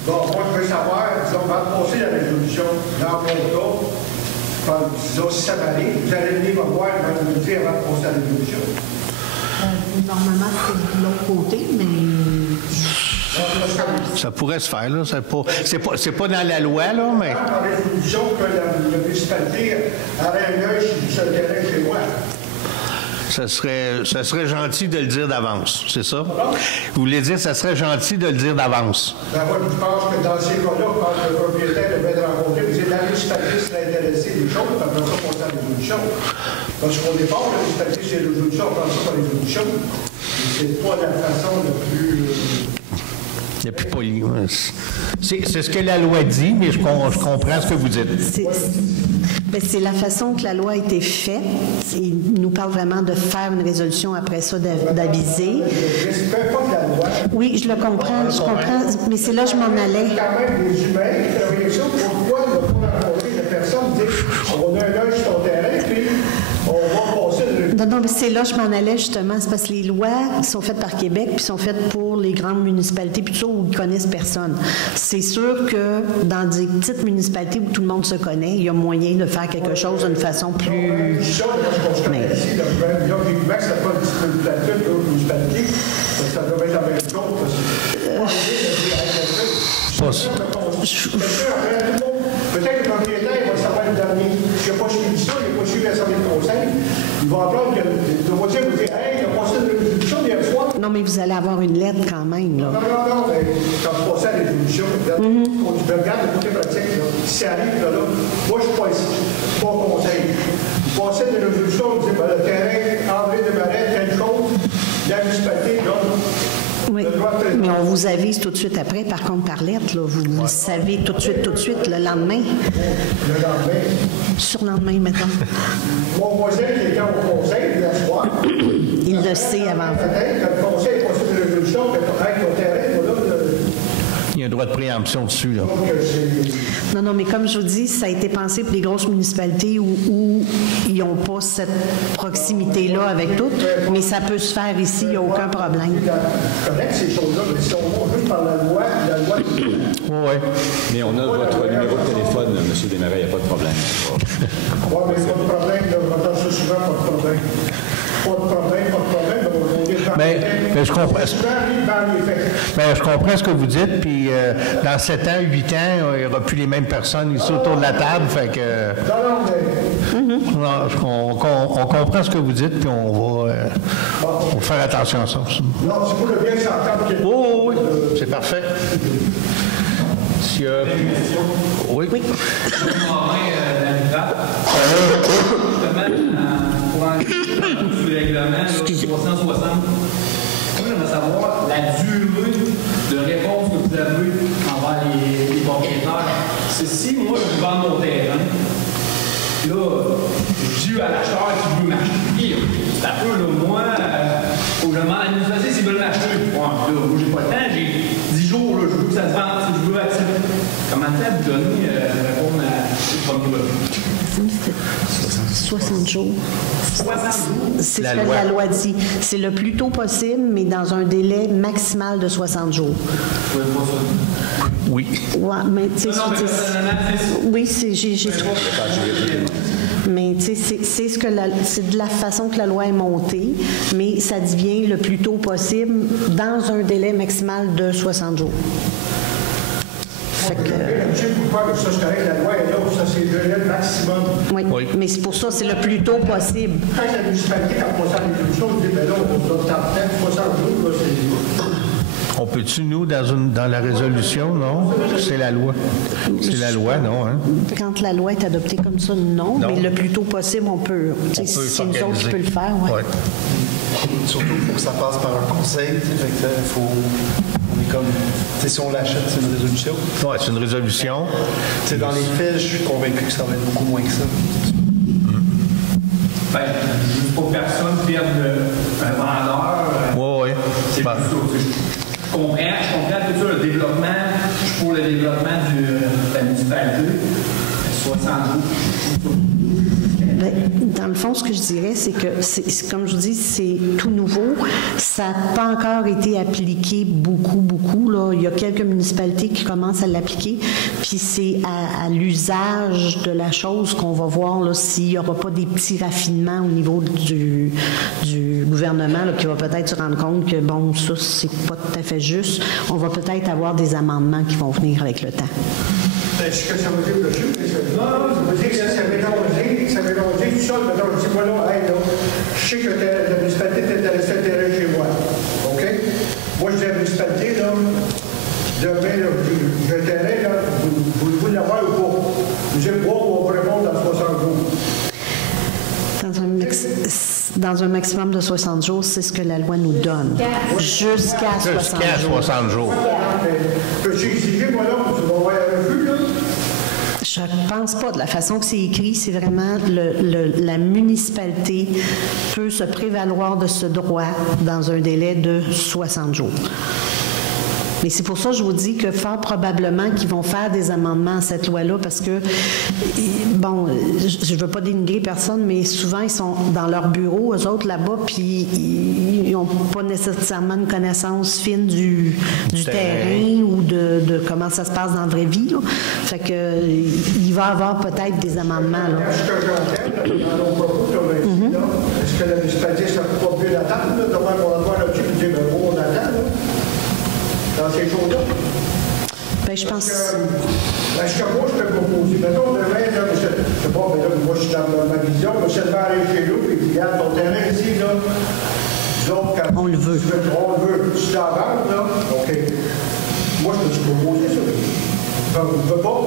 Bon, moi, je veux savoir, disons, on va passer la résolution dans mon cas. Disons, si ça m'arrive, vous allez venir me voir, vous me dire avant de passer la résolution. Normalement, c'est de l'autre côté, mais... ça pourrait se faire, là. C'est pas dans la loi, là, mais... La résolution que la municipalité aurait un œil sur le terrain chez moi. Ça serait gentil de le dire d'avance, c'est ça? Vous voulez dire, ça serait gentil de le dire d'avance? Ben moi, je pense que dans ces cas-là, quand le propriétaire devait être rencontré, vous êtes la municipalité serait intéressée des choses, après ça, on passe à résolution. Parce qu'au départ, la municipalité, c'est résolution, on pense pas à résolution. C'est pas la façon la plus... Il n'y a plus poli. C'est ce que la loi dit, mais je comprends ce que vous dites. C'est la façon que la loi a été faite. Il nous parle vraiment de faire une résolution après ça, d'aviser. Oui, je le comprends, mais c'est là que je m'en allais. Quand même des humains qui travaillent ça, pourquoi ne pas rencontrer la personne, dire on a un œil sur ton terrain, puis on va passer le... Non, mais c'est là que je m'en allais justement. C'est parce que les lois sont faites par Québec, puis sont faites pour les grandes municipalités, puis tout ça, où ils connaissent personne. C'est sûr que dans des petites municipalités où tout le monde se connaît, il y a moyen de faire quelque chose d'une façon plus... Mais... ça devait être la même chose. Peut-être que le propriétaire va savoir le dernier. Il n'a pas suivi ça, il n'a pas suivi l'Assemblée de conseil. Il va apprendre que le voisin vous dit hey, il a passé une résolution hier soir. Non, mais vous allez avoir une lettre quand même, là. Non, mais quand vous passez à la résolution, regarde le côté pratique, là. Si ça arrive, là, moi, je ne suis pas ici. Je ne suis pas au conseil. Vous passez une résolution, vous dites, le terrain, André de Marais, telle chose, la municipalité, là. Oui, mais on vous avise tout de suite après, par contre, par lettre, là, vous le savez tout de suite, le lendemain. Le lendemain. Surlendemain, mettons. Mon voisin qui était au conseil, hier soir, il le sait avant. Peut-être que le conseil a passé une résolution, avec ton terrain, voilà, il y a un droit de préemption dessus, là. Non, mais comme je vous dis, ça a été pensé pour les grosses municipalités où ils n'ont pas cette proximité-là avec toutes, mais ça peut se faire ici, il n'y a aucun problème. Je connais ces choses-là, mais si on va juste par la loi... Oui. Mais on a votre numéro de téléphone, M. Desmarais, il n'y a pas de problème. Oui, mais pas de problème, j'entends ça souvent, pas de problème. Pas de problème. Mais je comprends. Je comprends ce que vous dites, puis dans 7 ans, 8 ans, il n'y aura plus les mêmes personnes ici autour de la table, fait que... on comprend ce que vous dites, puis on va faire attention à ça. Non, c'est pour le bien s'entendre. Oui, c'est parfait. S'il y a... Oui. Sous le règlement, 360. Moi, j'aimerais savoir la durée de réponse que vous avez envers les propriétaires. C'est si moi, je vends mon terrain, là, je dis à l'acheteur qui veut m'acheter. C'est un peu, là, moi, faut que je demande à l'administration s'ils veulent m'acheter. Bon, là, moi, j'ai pas le temps, j'ai 10 jours, là, je veux que ça se vende, si je veux accepter. Comment ça vous donner répondre à ce premier refus? 60 jours. 60 jours? C'est ce que la loi dit. C'est le plus tôt possible, mais dans un délai maximal de 60 jours. Oui. Ouais, mais tu sais, oui, j'ai trouvé. Mais tu sais, c'est de la façon que la loi est montée, mais ça devient le plus tôt possible dans un délai maximal de 60 jours. Fait que... Ça, c'est correct, la loi est là, ça, c'est le délai maximum. Oui, mais c'est pour ça, c'est le plus tôt possible. Quand la municipalité, quand on passe à l'évolution, on dit, ben là, on doit t'entendre 60 jours, là, c'est... On peut-tu, nous, dans la résolution, non? C'est la loi. C'est la loi, non, hein? Quand la loi est adoptée comme ça, non. Mais le plus tôt possible, on peut. C'est nous autres qui peut le faire, oui. Ouais. Surtout, il faut que ça passe par un conseil, fait que il faut... On est comme... si on l'achète, c'est une résolution. Oui, c'est une résolution. Dans les faits, je suis convaincu que ça va être beaucoup moins que ça. Ben, juste pour personne perdre un vendeur. Oui. C'est plus ça. Je comprends tout ça, le développement. Je suis pour le développement de la municipalité. 60 jours. Dans le fond, ce que je dirais, c'est que, comme je vous dis, c'est tout nouveau. Ça n'a pas encore été appliqué beaucoup. Là. Il y a quelques municipalités qui commencent à l'appliquer. Puis c'est à l'usage de la chose qu'on va voir s'il n'y aura pas des petits raffinements au niveau du gouvernement là, qui va peut-être se rendre compte que, bon, ça, c'est pas tout à fait juste. On va peut-être avoir des amendements qui vont venir avec le temps. ce que ça veut dire, monsieur, non, ça veut dire que ça mélangé, tout ça, maintenant, je dis, moi, là, hey, là, je sais que la municipalité est intéressée à terrain chez moi. OK? Moi, je dis à la municipalité, là, demain, là, j'ai un terrain, là, vous voulez l'avoir ou pas? Vous dites, bon, on va répondre dans 60 jours. Dans un maximum de 60 jours, c'est ce que la loi nous donne. Jusqu'à 60 jours. Peux-tu exiger, moi, là, tu vas voir un refus, là? Je ne pense pas. De la façon que c'est écrit, c'est vraiment la municipalité peut se prévaloir de ce droit dans un délai de 60 jours. Mais c'est pour ça que je vous dis que fort probablement qu'ils vont faire des amendements à cette loi-là parce que, bon, je ne veux pas dénigrer personne, mais souvent, ils sont dans leur bureau, eux autres, là-bas, puis ils n'ont pas nécessairement une connaissance fine du terrain ou de comment ça se passe dans la vraie vie. Là. Fait que, il va y avoir peut-être des amendements. Là. Ce que j'entends, dans nos propos, est-ce que la municipalité ne serait pas mieux d'attendre, de voir qu'on va voir là-dessus et dire, ben, bon, on attend, là? Dans ces choses-là. Ben, je pense. Est-ce que moi, je peux proposer? Mettons, demain, là, je sais pas, mais là, moi, je suis dans ma vision, je vais seulement aller chez nous, et puis, regarde, ton terrain ici, là, disons, quand on le veut. On le veut. Tu t'en vends, là, OK. Moi, je peux te proposer ça. Je ne veux pas.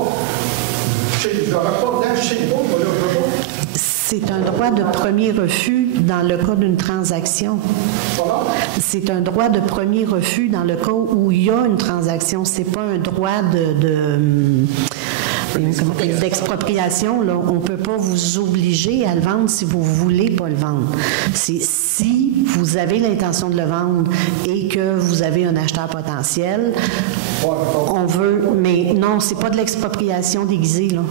Je n'aurai pas dedans, je sais pas, moi, là, je veux pas. C'est un droit de premier refus dans le cas d'une transaction. C'est un droit de premier refus dans le cas où il y a une transaction. C'est pas un droit d'expropriation. Là. On ne peut pas vous obliger à le vendre si vous ne voulez pas le vendre. C'est si vous avez l'intention de le vendre et que vous avez un acheteur potentiel, on veut... Mais non, c'est pas de l'expropriation déguisée, là.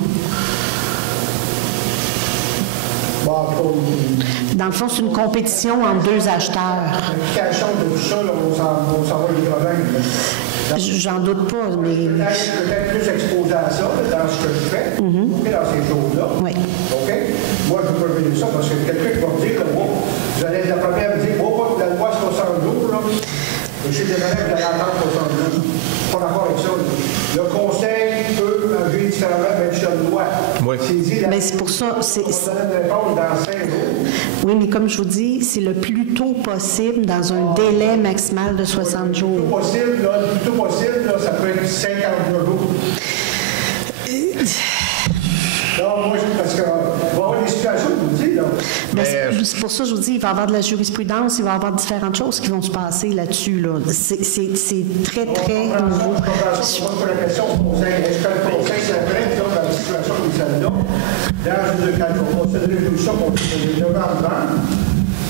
Dans le fond, c'est une compétition entre deux acheteurs. L'application de tout ça, là, on s'en va les problèmes. J'en doute pas, mais... Peut-être plus exposé à ça, là, dans ce que je fais, okay, dans ces choses-là. Oui. OK? Moi, je peux venir ça parce que quelqu'un qui va me dire, là, moi, vous allez être la première à me dire, moi, la loi 60 jours, là, et je suis désolé de la attendre 60 jours. Pas d'accord avec ça. Le conseil peut agir différemment, même si une loi. Oui. Mais c'est pour ça. On donne une réponse dans 5 jours. Oui, mais comme je vous dis, c'est le plus tôt possible dans un délai maximal de 60 jours. Le plus tôt possible, là, ça peut être 52 jours. Non, moi, parce qu'il va y avoir des situations, je vous dis, là. C'est pour ça que je vous dis, il va y avoir de la jurisprudence, il va y avoir différentes choses qui vont se passer là-dessus. Là. C'est très, très nouveau. Je pose la question au conseil. Est-ce que le conseil s'apprête, dans la situation où celle-là, quand on considère tout ça, on fait 9 ans de vente,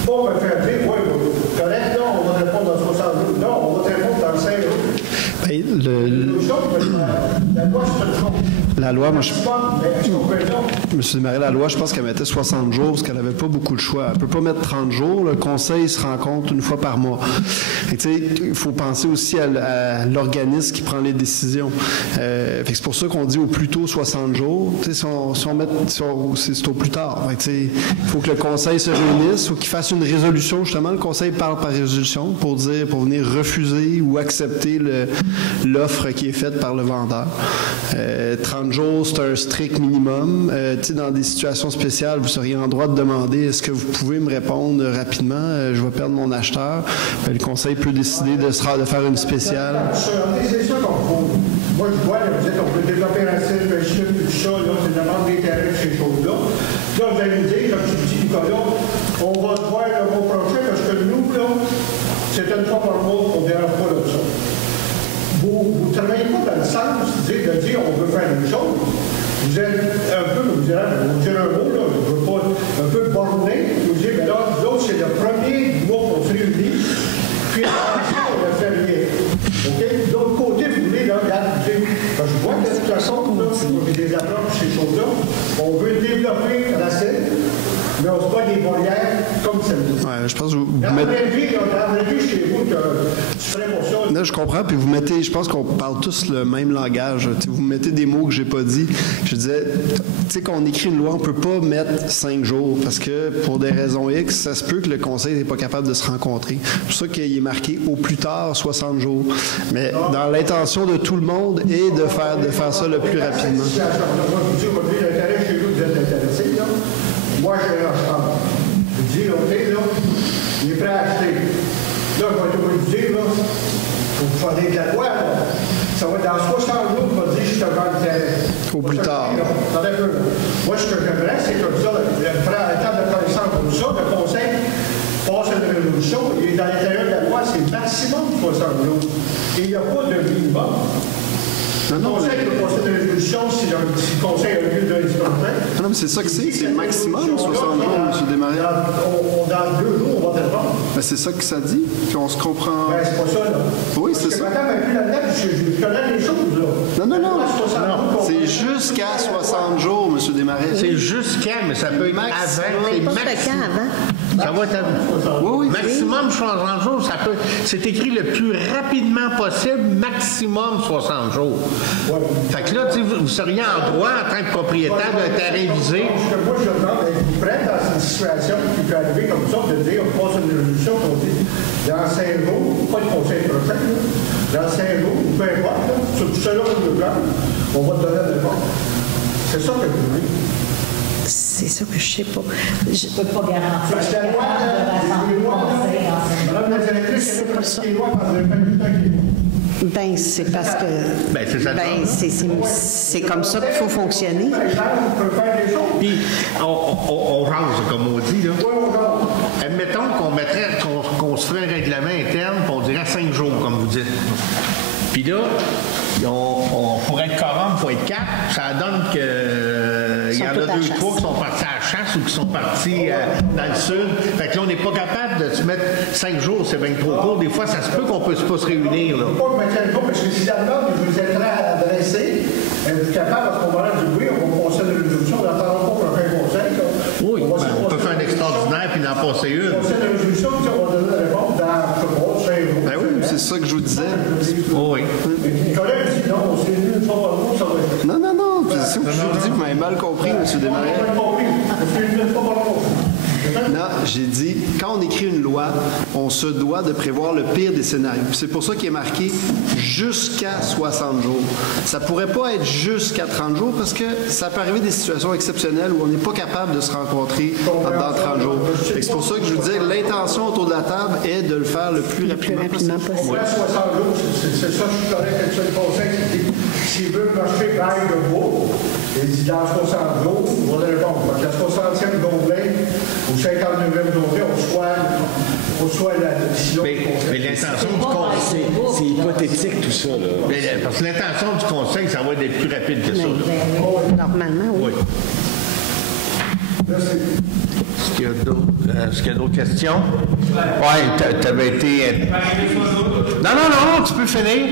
on va faire dire, oui, correct, non, on va répondre dans 60 jours. Non, on va te répondre dans 5 jours. La loi, c'est une chose. La loi, moi, M. Desmarais, la loi, je pense qu'elle mettait 60 jours parce qu'elle n'avait pas beaucoup de choix. Elle ne peut pas mettre 30 jours. Le conseil se rencontre une fois par mois. Il faut penser aussi à l'organisme qui prend les décisions. C'est pour ça qu'on dit au plus tôt 60 jours. Si on met, c'est au plus tard. Il faut que le conseil se réunisse ou qu'il fasse une résolution. Justement, le conseil parle par résolution pour venir refuser ou accepter l'offre qui est faite par le vendeur. 30 jours, c'est un strict minimum. Dans des situations spéciales, vous seriez en droit de demander est-ce que vous pouvez me répondre rapidement, je vais perdre mon acheteur. Le conseil peut décider de faire une spéciale. C'est ça qu'on trouve. Moi, je vois, vous dites, on peut développer un site, un chiffre, tout ça, c'est de vendre des terrains, ces choses-là. Là, vous allez me dire, comme tu dis, Nicolas, on va se voir le mois prochain parce que nous, là, c'est une fois par mois qu'on ne dérange pas de ça. Vous ne travaillez pas dans le sens de dire on veut faire une chose. Vous êtes un peu, vous direz un mot, là, je veux pas, un peu borné. Vous dites, mais là, l'autre, c'est le premier mois qu'on se réunit, puis après ça, on va faire rien. OK? De l'autre côté, vous voulez, là, regarde, je vois que de toute façon, j'ai des approches, ces choses-là, on veut développer Racine, mais on se bat des barrières comme celle-là. Ouais, je pense que vous Dans la mettez... vraie vie, chez vous, tu ferais pour ça. Là, je comprends, puis vous mettez, je pense qu'on parle tous le même langage. Tu sais, vous mettez des mots que j'ai pas dit. Je disais, tu sais, quand on écrit une loi, on peut pas mettre 5 jours, parce que pour des raisons X, ça se peut que le conseil n'est pas capable de se rencontrer. C'est pour ça qu'il est marqué au plus tard 60 jours. Mais dans l'intention de tout le monde est de faire ça le plus rapidement. Moi, je vous dis, aujourd'hui, l'intérêt chez vous, vous êtes intéressé, là. Moi, je dis, OK, là, il est prêt à acheter. Là, je vais être obligé de dire, là, vous fallait de la loi, là. Ça va être dans 60 jours, on va dire, je te vends le terrain. Au plus tard. Attendez un peu. Moi, ce que j'aimerais, c'est comme ça, le temps de connaissance comme ça, le conseil passe une résolution, et dans l'intérieur de la loi, c'est maximum 60 jours. Et il n'y a pas de minimum. Le conseil peut passer une résolution si le conseil a lieu de l'instrument. Non, mais c'est ça que c'est maximum 60 jours, M. Desmarais. Dans 2 jours, on va te répondre. Ben, c'est ça que ça dit, qu'on se comprend. Ben, c'est pas ça, là. Oui, c'est ça. Parce que madame a plus là-dedans, je connais les choses, là. Non. C'est jusqu'à 60 jours, M. Desmarais. C'est jusqu'à, mais ça peut être avant. N'importe quand avant. Ça va être Oui. maximum 60 jours. Ça peut. C'est écrit le plus rapidement possible, maximum 60 jours. Fait que là, tu sais, vous seriez en droit, en tant que propriétaire d'un terrain visé. Ce que moi, je demande, vous prêts dans une situation qui peut arriver comme ça, de dire, on passe une résolution, on dit, dans 5 jours, pas de conseil prochain, dans 5 jours, peu importe, là, sur tout cela, on va te donner la réponse. C'est ça que vous voulez. C'est ça que je sais pas. Je ne peux pas garantir. Parce que la loi, madame la directrice, c'est pas ça. Les lois par le Ben, c'est parce que. Ben, c'est ça. C'est comme ça qu'il faut fonctionner. Puis, on rase, comme on dit, là. Admettons qu'on se ferait un règlement interne, puis on dirait 5 jours, comme vous dites. Puis là, on pourrait être quorum, il faut être 4. Ça donne que il y en a 2 ou 3 qui sont partis à la chasse ou qui sont partis dans le sud. Fait que là, on n'est pas capable de se mettre 5 jours, c'est bien trop court. Des fois, ça se peut qu'on ne peut pas se réunir. Là. Pas me mettre 5 jours, parce que si la demande, je vous ai très adressé, êtes-vous capable, à ce moment-là, de dire oui, on va passer une résolution, on n'attendra pas pour un conseil. Oui, on peut faire un extraordinaire puis en passer une. On passer une résolution, puis on va donner la réponse dans 5 jours. Ben oui, c'est ça que je vous disais. Oui. Les collègues disent non, c'est venu une fois par jour, ça va être. Non, c'est ça que je vous dis, vous m'avez mal compris, M. Desmarais. Non, j'ai dit, quand on écrit une loi, on se doit de prévoir le pire des scénarios. C'est pour ça qu'il est marqué jusqu'à 60 jours. Ça pourrait pas être jusqu'à 30 jours parce que ça peut arriver des situations exceptionnelles où on n'est pas capable de se rencontrer dans 30 jours. C'est pour ça que je vous disais, l'intention autour de la table est de le faire le plus rapidement possible. Au moins 60 jours, c'est ça, je suis correct avec ça, le conseil. S'il veut marcher bail de bois, il dit dans 60 jours, on va répondre. Donc, la 60e journée, ou 59e journée, on reçoit la décision. Mais l'intention du conseil. C'est hypothétique tout ça. Là. Parce que l'intention du conseil, ça va être plus rapide que ça. Normalement, oui. Est-ce qu'il y a d'autres questions? Oui, tu avais été. Non, tu peux finir.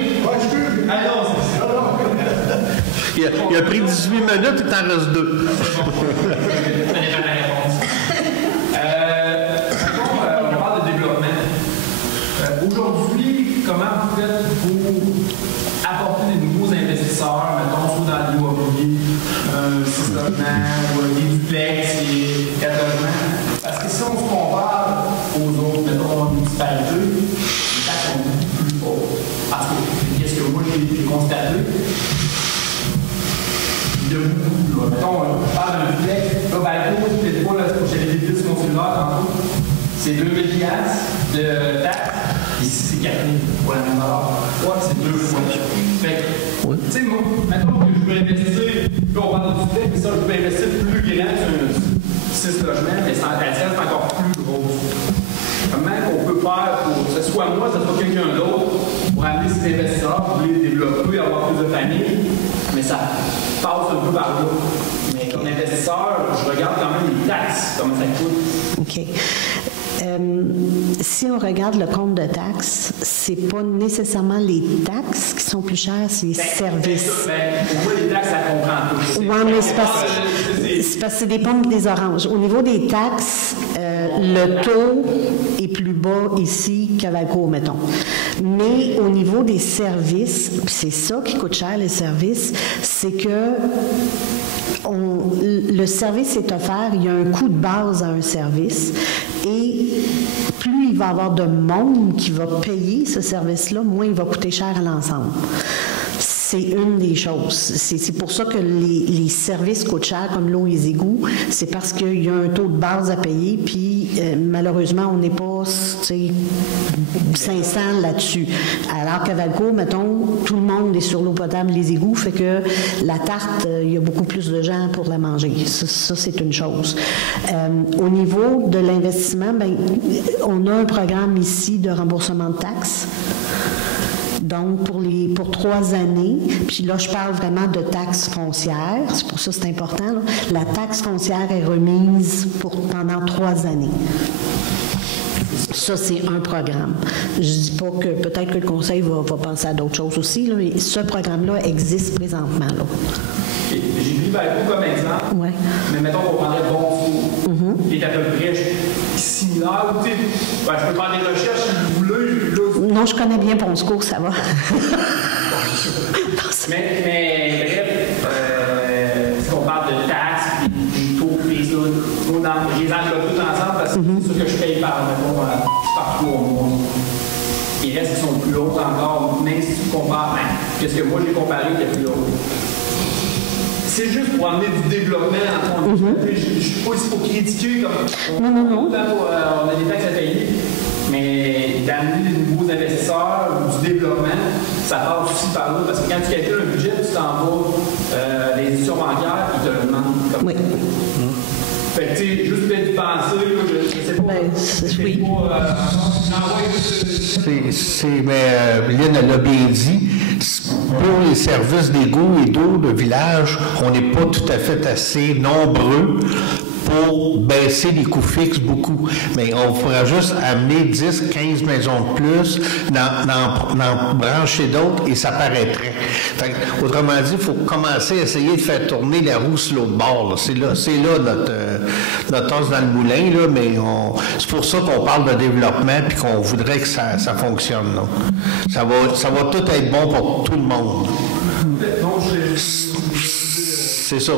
Il a pris 18 minutes, il t'en reste 2. On parle de développement. Aujourd'hui, comment vous faites pour apporter des nouveaux investisseurs, mettons, soit dans l'immobilier, 6 logements, ou des duplex et 4 logements? Parce que si on se compare aux autres, mettons, municipalités, les taxes sont beaucoup plus fortes. Parce que, qu'est-ce que moi j'ai constaté? De beaucoup, là. Mettons, on parle d'un duplex, là, Balco, peut-être pas, là, j'avais des bus mon cellulaire tantôt, c'est 2000 $ de taxes, ici c'est 4000 pour la même valeur. Ouais, c'est 2 fois. Fait que, tu sais, moi, mettons que je veux investir, là, on parle de duplex, mais ça, je veux investir plus grand sur 6 logements, mais c'est en tertiaire, c'est encore plus gros. Comment on peut faire pour, que ce soit moi, que ce soit quelqu'un d'autre, pour amener ces investisseurs, pour les développer, avoir plus de familles, mais ça passe un peu par là. Mais comme investisseur, je regarde quand même les taxes, comment ça coûte. OK. Si on regarde le compte de taxes, c'est pas nécessairement les taxes qui sont plus chères, c'est les services. Pour moi, les taxes, ça comprend tout. Oui, mais c'est parce que c'est des pommes et des oranges. Au niveau des taxes, le taux est plus bas ici qu'à Valcourt, mettons. Mais au niveau des services, c'est ça qui coûte cher, les services, c'est que le service est offert, il y a un coût de base à un service et plus il va y avoir de monde qui va payer ce service-là, moins il va coûter cher à l'ensemble. C'est une des choses. C'est pour ça que les services coûtent cher, comme l'eau et les égouts. C'est parce qu'il y a un taux de base à payer, puis malheureusement, on n'est pas 500 là-dessus. Alors qu'à Valcourt, mettons, tout le monde est sur l'eau potable, les égouts, fait que la tarte, il y a beaucoup plus de gens pour la manger. Ça c'est une chose. Au niveau de l'investissement, ben, on a un programme ici de remboursement de taxes. Donc, pour 3 années, puis là, je parle vraiment de taxes foncières, c'est pour ça que c'est important, là. La taxe foncière est remise pendant 3 années. Ça, c'est un programme. Je ne dis pas que peut-être que le Conseil va penser à d'autres choses aussi, là, mais ce programme-là existe présentement. Là. Okay. J'ai pris Valcourt comme exemple, ouais. Mais mettons qu'on prendrait Bonfour, qui est à peu près similaire. Ben, je peux faire des recherches si vous voulez. Non, je connais bien Bonsecours, ça va. mais bref, si on parle de taxes, des taux, des zones, on les englobe tous ensemble parce que c'est sûr que je paye par 3 mois. Les restes qui sont plus hauts encore, même si tu compares, qu'est-ce que moi j'ai comparé qui est plus haut. C'est juste pour amener du développement en tant que. Je ne suis pas ici pour critiquer comme. Non. On a des taxes à payer, mais d'amener des nouveaux investisseurs ou du développement, ça passe aussi par là. Parce que quand tu calcules un budget, tu t'en vas les institutions bancaires, ils te le demandent comme ça. Fait que, tu sais, juste peut-être y penser, je sais pas. Oui. Mais Lynn, elle l'a bien dit. Pour les services d'égout et d'eau de village, on n'est pas tout à fait assez nombreux pour baisser les coûts fixes beaucoup. Mais on pourra juste amener 10, 15 maisons de plus, d'en brancher d'autres et ça paraîtrait. Fait que, autrement dit, il faut commencer à essayer de faire tourner la roue sur l'autre bord. Là. C'est là notre os dans le moulin, là, mais c'est pour ça qu'on parle de développement puis qu'on voudrait que ça fonctionne. Là. Ça va tout être bon pour tout le monde. C'est ça.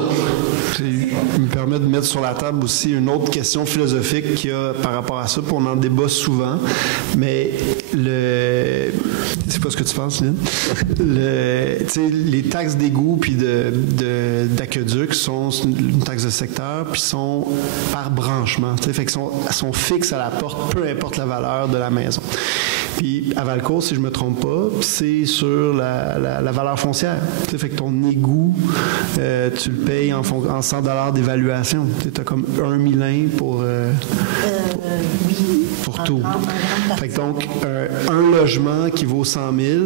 Ça me permet de mettre sur la table aussi une autre question philosophique qu'il y a par rapport à ça, puis on en débat souvent, mais c'est pas ce que tu penses, Lynn? Les taxes d'égout puis d'aqueduc sont une taxe de secteur, puis sont par branchement. Fait que sont fixes à la porte, peu importe la valeur de la maison. Puis à Valcourt, si je me trompe pas, c'est sur la valeur foncière. Fait que ton égout, tu le payes en 100 $ d'évaluation. Tu as comme 1 milin pour tout. Fait que donc, un logement qui vaut 100 000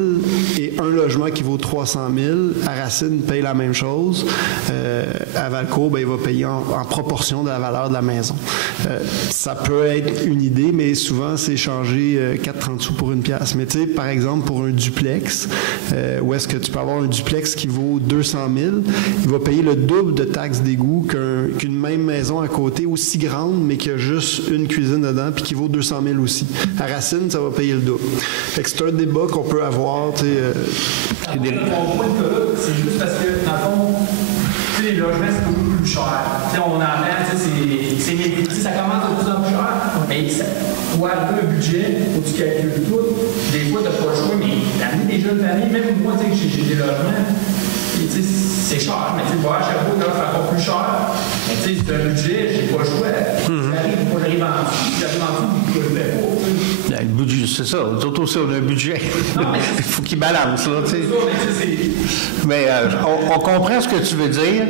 et un logement qui vaut 300 000, à Racine paye la même chose. À Valcourt, ben, il va payer en proportion de la valeur de la maison. Ça peut être une idée, mais souvent, c'est changer 4,30 sous pour une pièce. Mais tu sais, par exemple, pour un duplex, où est-ce que tu peux avoir un duplex qui vaut 200 000, il va payer le double de taxes d'égout qu'une même maison à côté, aussi grande, mais qui a juste une cuisine dedans, puis qui vaut 200 000 aussi. À Racine, ça va payer le double. Fait que c'est un débat qu'on peut avoir, tu sais. Mon point de là, c'est juste parce que, dans le fond, les logements, c'est beaucoup plus cher. T'sais, on entend, ça commence de plus en plus cher, mais pour arriver le budget, faut que tu calcules tout. Des fois, tu n'as pas le choix, mais d'amener des jeunes familles, même moi, j'ai des logements, c'est cher, mais tu sais, à chaque fois, c'est encore plus cher. Mais tu sais, c'est un budget, j'ai pas le choix. Moi, j'arrive en dessous, je le fais pas. Le budget, c'est ça. Nous autres aussi, on a un budget. Il faut qu'il balance, là, tu sais. Mais on comprend ce que tu veux dire,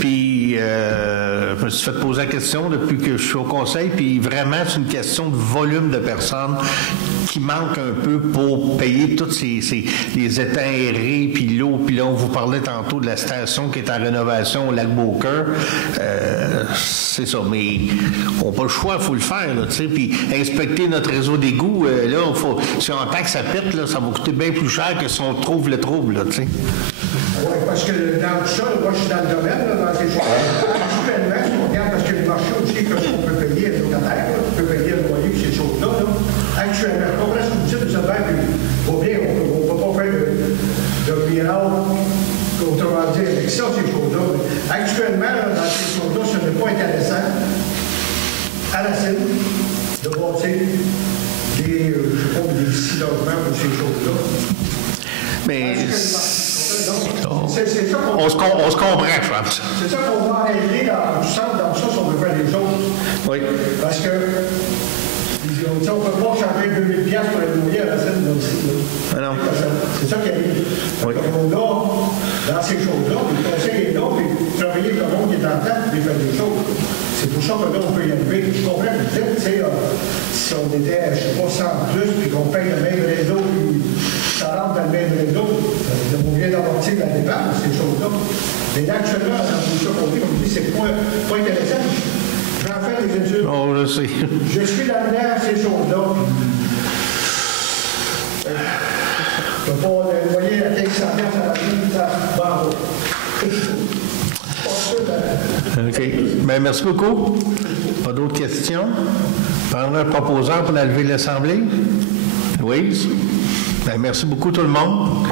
puis je me suis fait poser la question depuis que je suis au conseil, puis vraiment, c'est une question de volume de personnes qui manque un peu pour payer tous les étangs aérés, puis l'eau, puis là, on vous parlait tantôt de la station qui est en rénovation au Lac-Beaucœur. C'est ça, mais on n'a pas le choix, il faut le faire, tu sais, puis inspecter notre réseau d'égout, là, si on entend que ça pète, là, ça va coûter bien plus cher que si on trouve le trouble, là, tu sais. Oui, parce que dans tout ça, moi, je suis dans le domaine, là, dans ces choses. Actuellement, si on regarde, parce que le marché aussi, qu'on peut payer à nos locataires, on peut actuellement, je comprends ce que vous dites, vous savez, puis va bien, on ne peut pas faire de miracle, autrement dire, avec ça, ces choses-là. Actuellement, là, dans ces choses-là, ce n'est pas intéressant à la scène de bâtir des, je sais pas, des silences ou ces choses-là. Mais c'est ça on se comprend, je pense. C'est ça qu'on va arrêter dans le centre, dans ça, si on veut faire les choses. Oui. Parce que, on ne peut pas changer 2000 piastres pour être mouillé à la scène aussi. Ah non. C'est ça qui arrive. Oui. On a, dans ces choses-là, le conseil est là, puis travailler avec le monde qui est en tête, puis faire des choses. C'est pour ça que là, on peut y arriver. Je comprends que vous dites, tu sais, si on était, je ne sais pas, 100 plus, puis qu'on paye le même réseau, puis ça rentre dans le même réseau, on vient d'amortir la dépense, ces choses-là. Mais là, actuellement, dans tout ça qu'on dit, comme je dis, c'est pas intéressant. J'en fais des études. Oh, je sais. Je suis là-dedans, ces choses-là. Je ne peux pas envoyer la tête sans faire ça va vie, ça va. OK. Bien, merci beaucoup. Pas d'autres questions? Prendre un proposant pour la levée de l'Assemblée? Louise? Bien, merci beaucoup tout le monde.